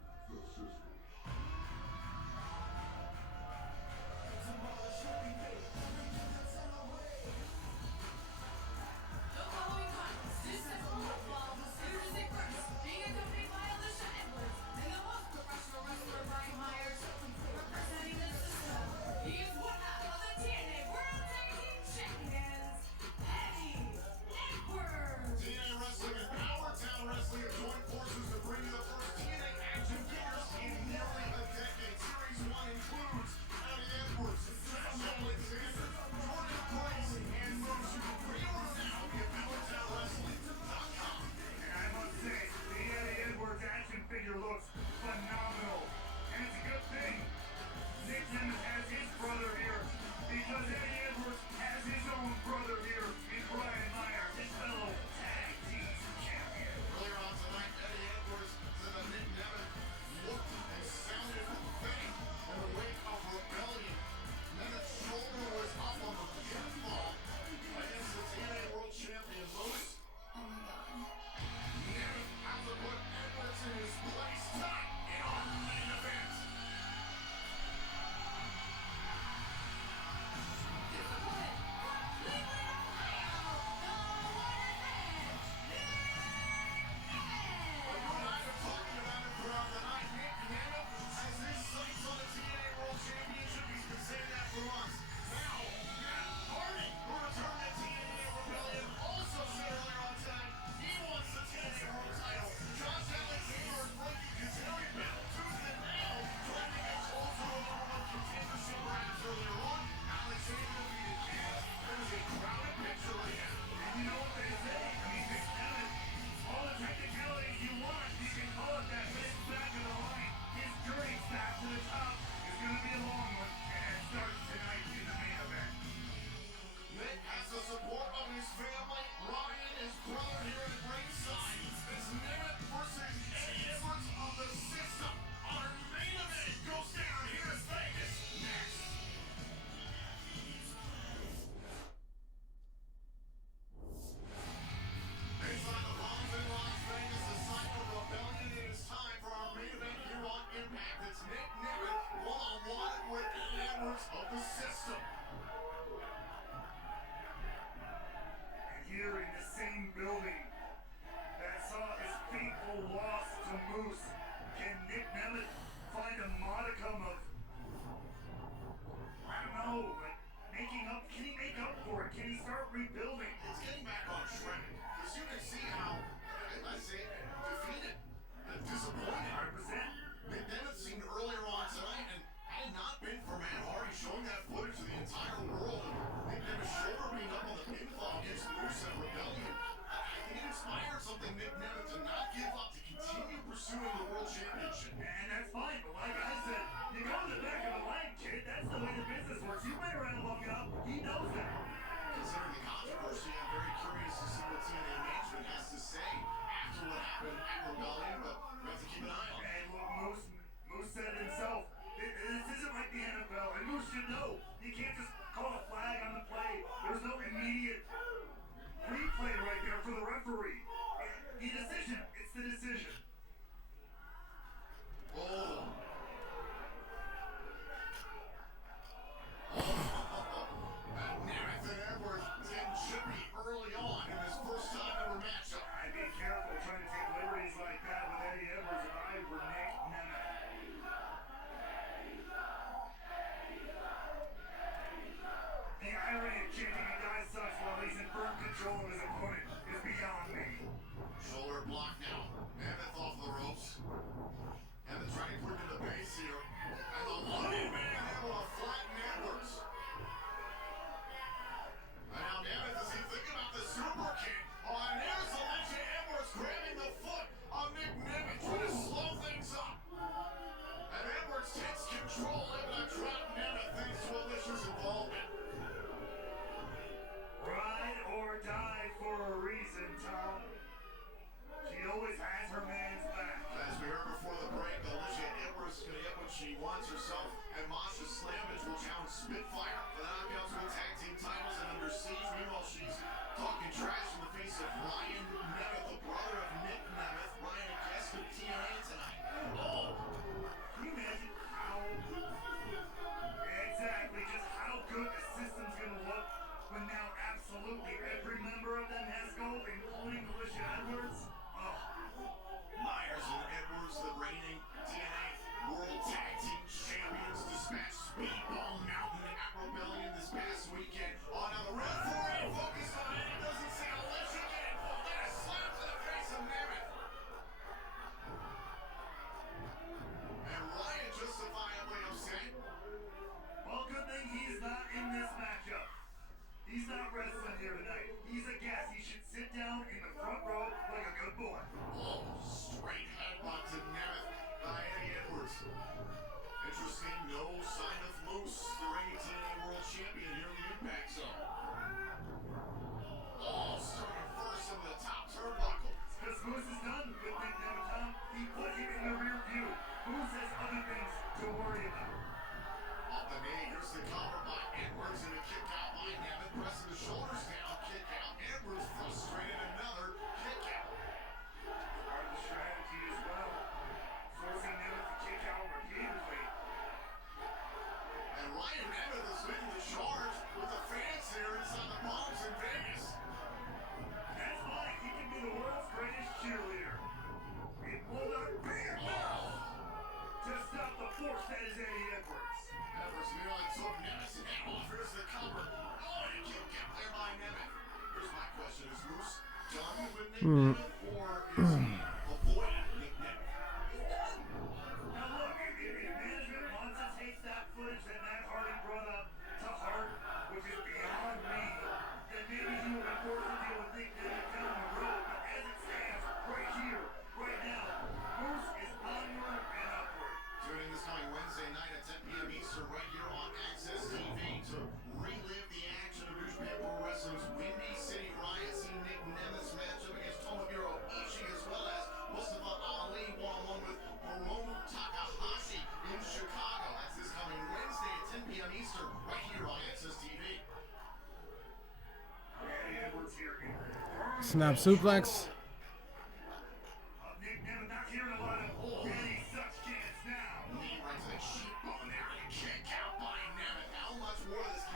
The following contest is set for one fall, introducing first, being accompanied by Alicia Edwards and the most professional wrestler Brian Myers, representing the system. He is one half of the TNA World Tag Team Champions, Eddie Edwards. TNA Wrestling and Power Town Wrestling have joined forces to bring you the first TNA Action awesome. And here in the same building that saw his fateful loss to Moose, can Nick Nemeth find a modicum of, I don't know, like making up? Can he make up for it? Can he start rebuilding? It's getting back on track. Because you can see how, I say, defeated, disappointed. 100%. Nick Nemeth seemed earlier on tonight, and had it not been for Matt Hardy showing that footage to the entire world, and Nick Nemeth's shoulder being up on the pinfall against Moose at Rebellion, I think it inspired something Nick Nemeth to not give up, to continue pursuing the World Championship. And that's fine, but like I said, you go to the back of the line, kid. That's the way the business works. You've been around long enough. He knows that. Considering the controversy, I'm very curious to see what TNA management has to say after what happened at Rebellion, but we have to keep an eye on it. And look, Moose said it himself. This isn't like the NFL, and Moose should know. You can't just call a flag on the play. There's no immediate replay right there for the referee. The decision, it's the decision. Oh. Nemeth and Edwards getting chippy early on in this first time ever matchup. I'd be careful trying to take liberties like that with Eddie Edwards if I were Nick Nemeth. The irony of chanting a guy sucks while he's in firm control of his opponent is beyond me. Shoulder block now. Nemeth off the ropes. Nemeth trying to quicken the pace here. And the London man able to flatten Edwards. And now Nemeth, as he thinking about the super kick. Oh, and there's Alicia Edwards grabbing the foot of Nick Nemeth, trying to slow things up. And Edwards takes control, able to drop Nemeth thanks to Alicia's involvement. Ride or die for a reason, Tom. She always has her man's back. As we heard before the break, Alicia Edwards is going to get what she wants herself, and Masha Slamovich will challenge Spitfire for the knockouts for the tag team titles and Under Siege. Meanwhile, she's talking trash in the face of Ryan Nemeth, the brother of Nick Nemeth. Ryan, a guest with TNA tonight. Oh, Can you imagine how exactly just how good the system's gonna look when now absolutely every member of them has gold, including Alicia Edwards? Oh, Myers and Edwards, the reigning TNA World Tag Team Champions, dispatched Speedball Mountain at Rebellion this past weekend. Oh, now the referee focused on it. He doesn't see Alicia get involved. And a slap to the face of Nemeth. And Ryan justifiably upset. well, good thing he's not in this matchup. He's not wrestling here tonight. He's a guest. He should sit down in the front row like a good boy. Oh, straight headbutt to Nemeth by Eddie Edwards. Interesting, no sign of Moose, the reigning TNA World Champion here in the Impact Zone. Oh, starting first into the top turnbuckle. Because Moose is done with Nick Nemeth, Tom. He put him in the rear view. Moose has other things to worry about. Up the knee, here's the cover by Edwards and a kick out by Nemeth, pressing the shoulders down, kick out. Edwards frustrated, another kick out. Part of the strategy as well. Forcing Nemeth to kick out repeatedly. And Ryan Nemeth is leading the charge with the fans there inside the Palms in Vegas. That's fine. He can be the world's greatest cheerleader. It will not be enough to stop the force that is Eddie Edwards. Edwards nearly took Nemeth's head off. Here's the cover. Oh, and a kick out there by Nemeth. Here's my question. Is Moose done with Nick Nemeth, or is he avoiding Nick Nemeth? Now look, if management wants to take that footage that Matt Hardy brought up to heart, which is beyond me, then maybe he will enforce the deal with Nick Nemeth down the road. But as it stands, right here, right now, Moose is onward and upward. Tuning this coming Wednesday night at 10 p.m. Eastern right here on Access TV to relive the action of New Japan Pro Wrestling's Windy City Riot. See Nick Nemeth's matchup against Tomohiro Ishii, as well as Mustafa Ali one-on-one with Hiromu Takahashi in Chicago. That's this coming Wednesday at 10 p.m. Eastern right here on Access TV. Eddie Edwards here in firm Snap suplex. Nick Nemeth, not hearing a lot of Eddie sucks chants now. Knee right to the cheekbone there and a kick out by Nemeth. How much more of this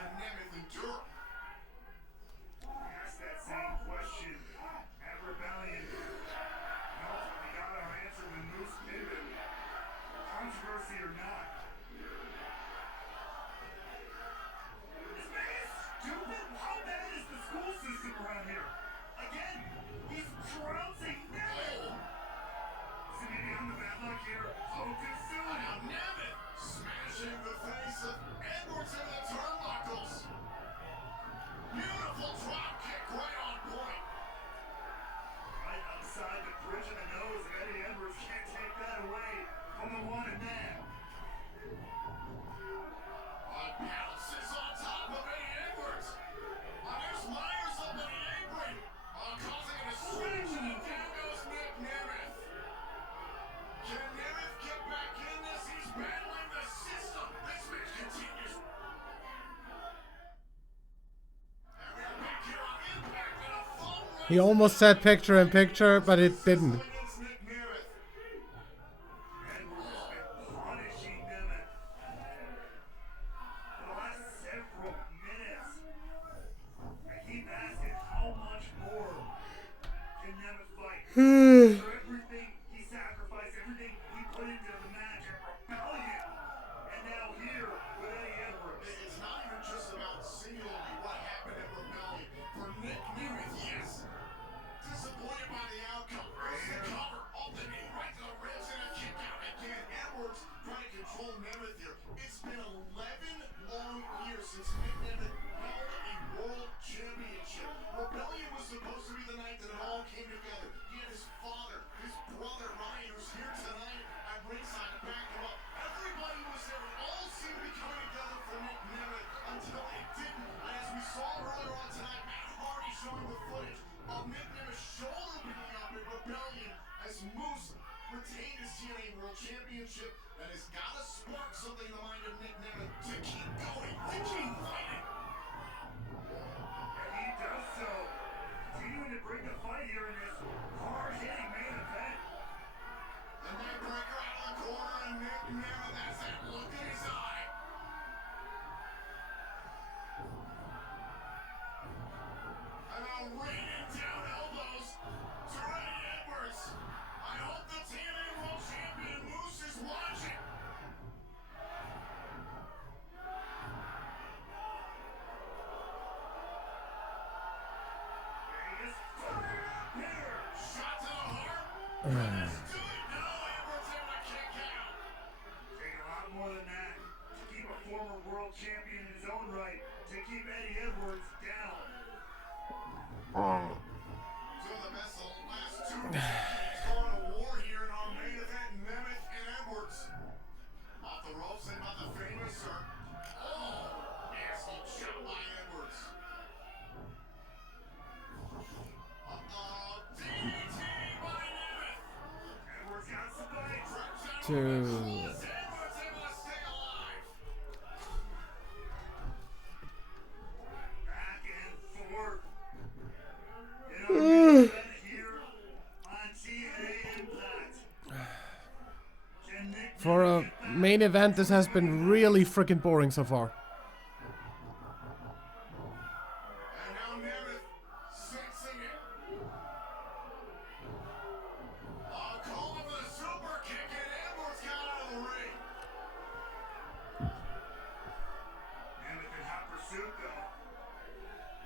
He almost said picture in picture, but it didn't. Against Nick Nemeth. Edwards has been punishing Nemeth for the last several minutes. I keep asking, how much more can Nemeth fight? For everything he sacrificed, everything he put into the match at Rebellion, and now here with Eddie Edwards. It's not even just about singularly what happened at Rebellion. For Nick Nemeth, yes. Disappointed by the outcome. There's the cover. Off the knee, right to the ribs, and a kick out again. Edwards trying to control Nemeth here. It's been 11 long years since Nick Nemeth held a world championship. Rebellion was supposed to be the night that it all came together. He had his father, his brother Ryan, who's here tonight at ringside to back him up. Everybody was there. It all seemed to be coming together for Nick Nemeth until it didn't. And as we saw earlier on tonight, Matt Hardy showing the footage of Nick Nemeth's shoulder being up in Rebellion as Moose retained his TNA World Championship. That has got to spark something in the mind of Nick Nemeth to keep going, to keep fighting. And he does so, continuing to bring the fight here in this hard-hitting main event. The neck breaker out of the corner, and Nick Nemeth has that look in his eye. And now raining down elbows to Eddie Edwards. I hope the TNA World Champion Moose is watching. He is fired up here. Shot to the heart. Let's do it. No, Edwards able to kick out. Take a lot more than that to keep a former world champion in his own right, to keep Eddie Edwards down. Two of the best of the last 2 decades going to war here in our main event, Nemeth and Edwards. Off the ropes, they about the famous, sir. Oh, nasty shot by Edwards. DDT by Nemeth. Edwards got some bite. Two. Edwards able to stay alive. Back and forth. In our main event here on TNA Impact. Can Nick For a Nemeth get back? main event, this has been really freaking boring so far. And now Nemeth sensing it. Oh, calling for the super kick, and Edwards got out of the ring. Nemeth in hot pursuit though.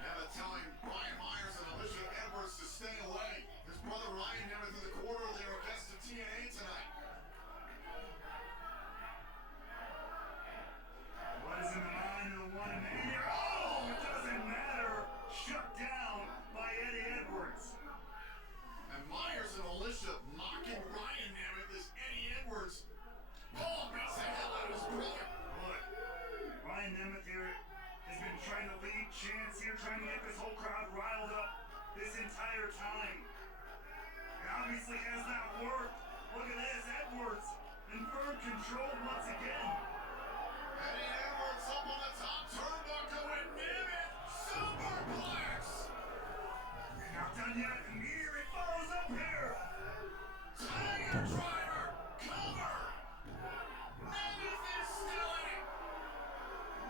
Nemeth telling Brian Myers and Alicia Edwards to stay away. His brother Ryan Nemeth in the corner. They were guests of TNA tonight. What is in the mind of the one in the ear? Oh, it doesn't matter. Shut down by Eddie Edwards. And Myers and Alicia mocking Ryan Nemeth as Eddie Edwards. Oh, beats the hell out of his brother. Look, Ryan Nemeth here has been trying to lead Chance here, trying to get this whole crowd riled up this entire time. It obviously has not worked. Look at this, Edwards in firm control once again. Eddie Edwards up on the top turnbuckle and Nemeth superplex. Not done yet. Immediately follows up here. Tiger driver, cover. Nemeth is still in it.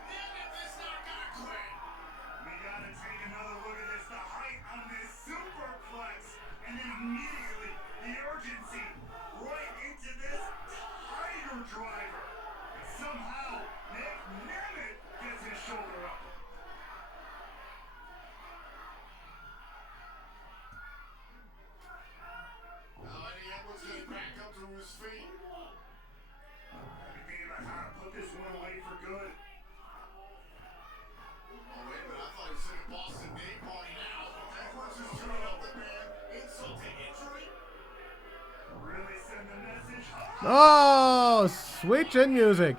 Nemeth is not gonna quit. We gotta take another look at this. The height on this superplex, and then immediately the urgency right into this tiger driver. Somehow Nick Nemeth gets his shoulder up. Now Eddie Edwards getting back up to his feet. Maybe thinking about how to put this one away for good. Oh, wait a minute, I thought he was singing Boston Day Party now. Edwards is turning up the man. Insult to injury. Really send the message. Oh, sweet chin music.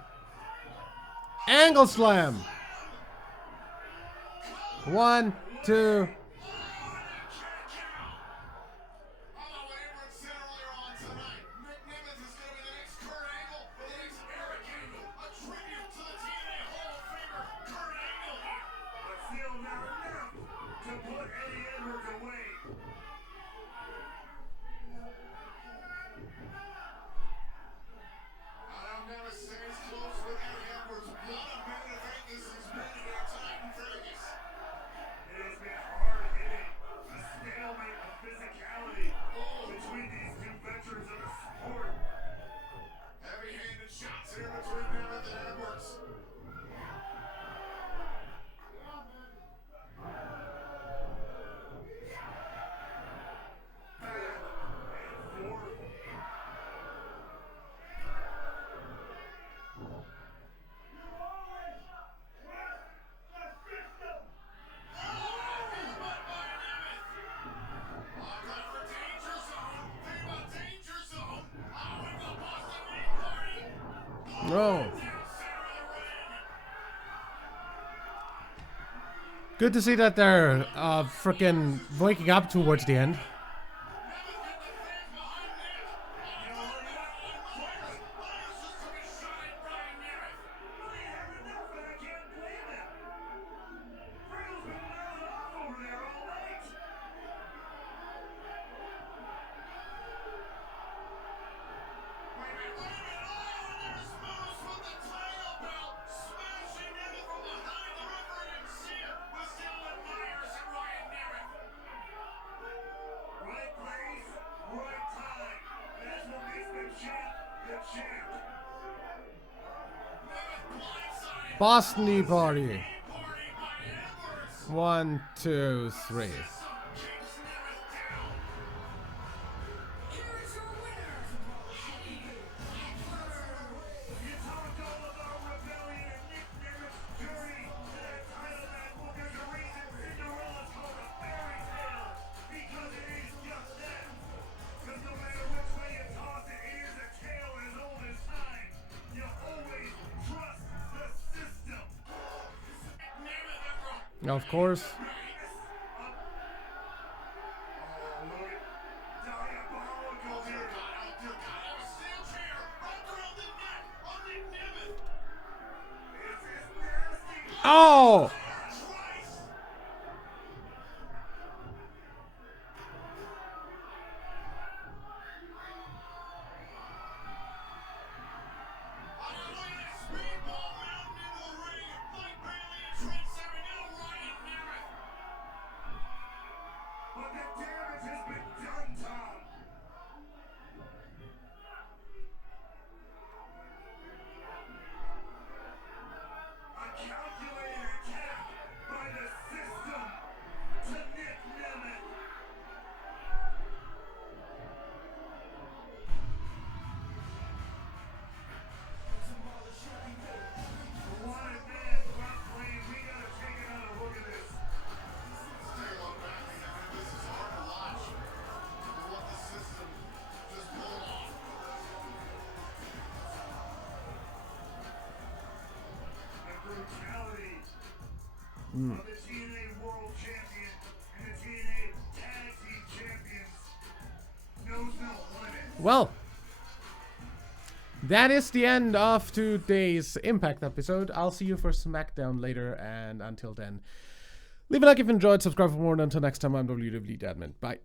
Angle slam. 1, 2. But still not enough to put Eddie Edwards away. Smith and Edwards. No. Good to see that they're freaking waking up towards the end. Boston Party. 1, 2, 3. Of course. Oh! Of the TNA World Champion and the TNA Tag Team Champions knows no limit. Well, that is the end of today's Impact episode. I'll see you for SmackDown later, and until then, leave a like if you enjoyed, subscribe for more, and until next time, I'm WWE Admin. Bye.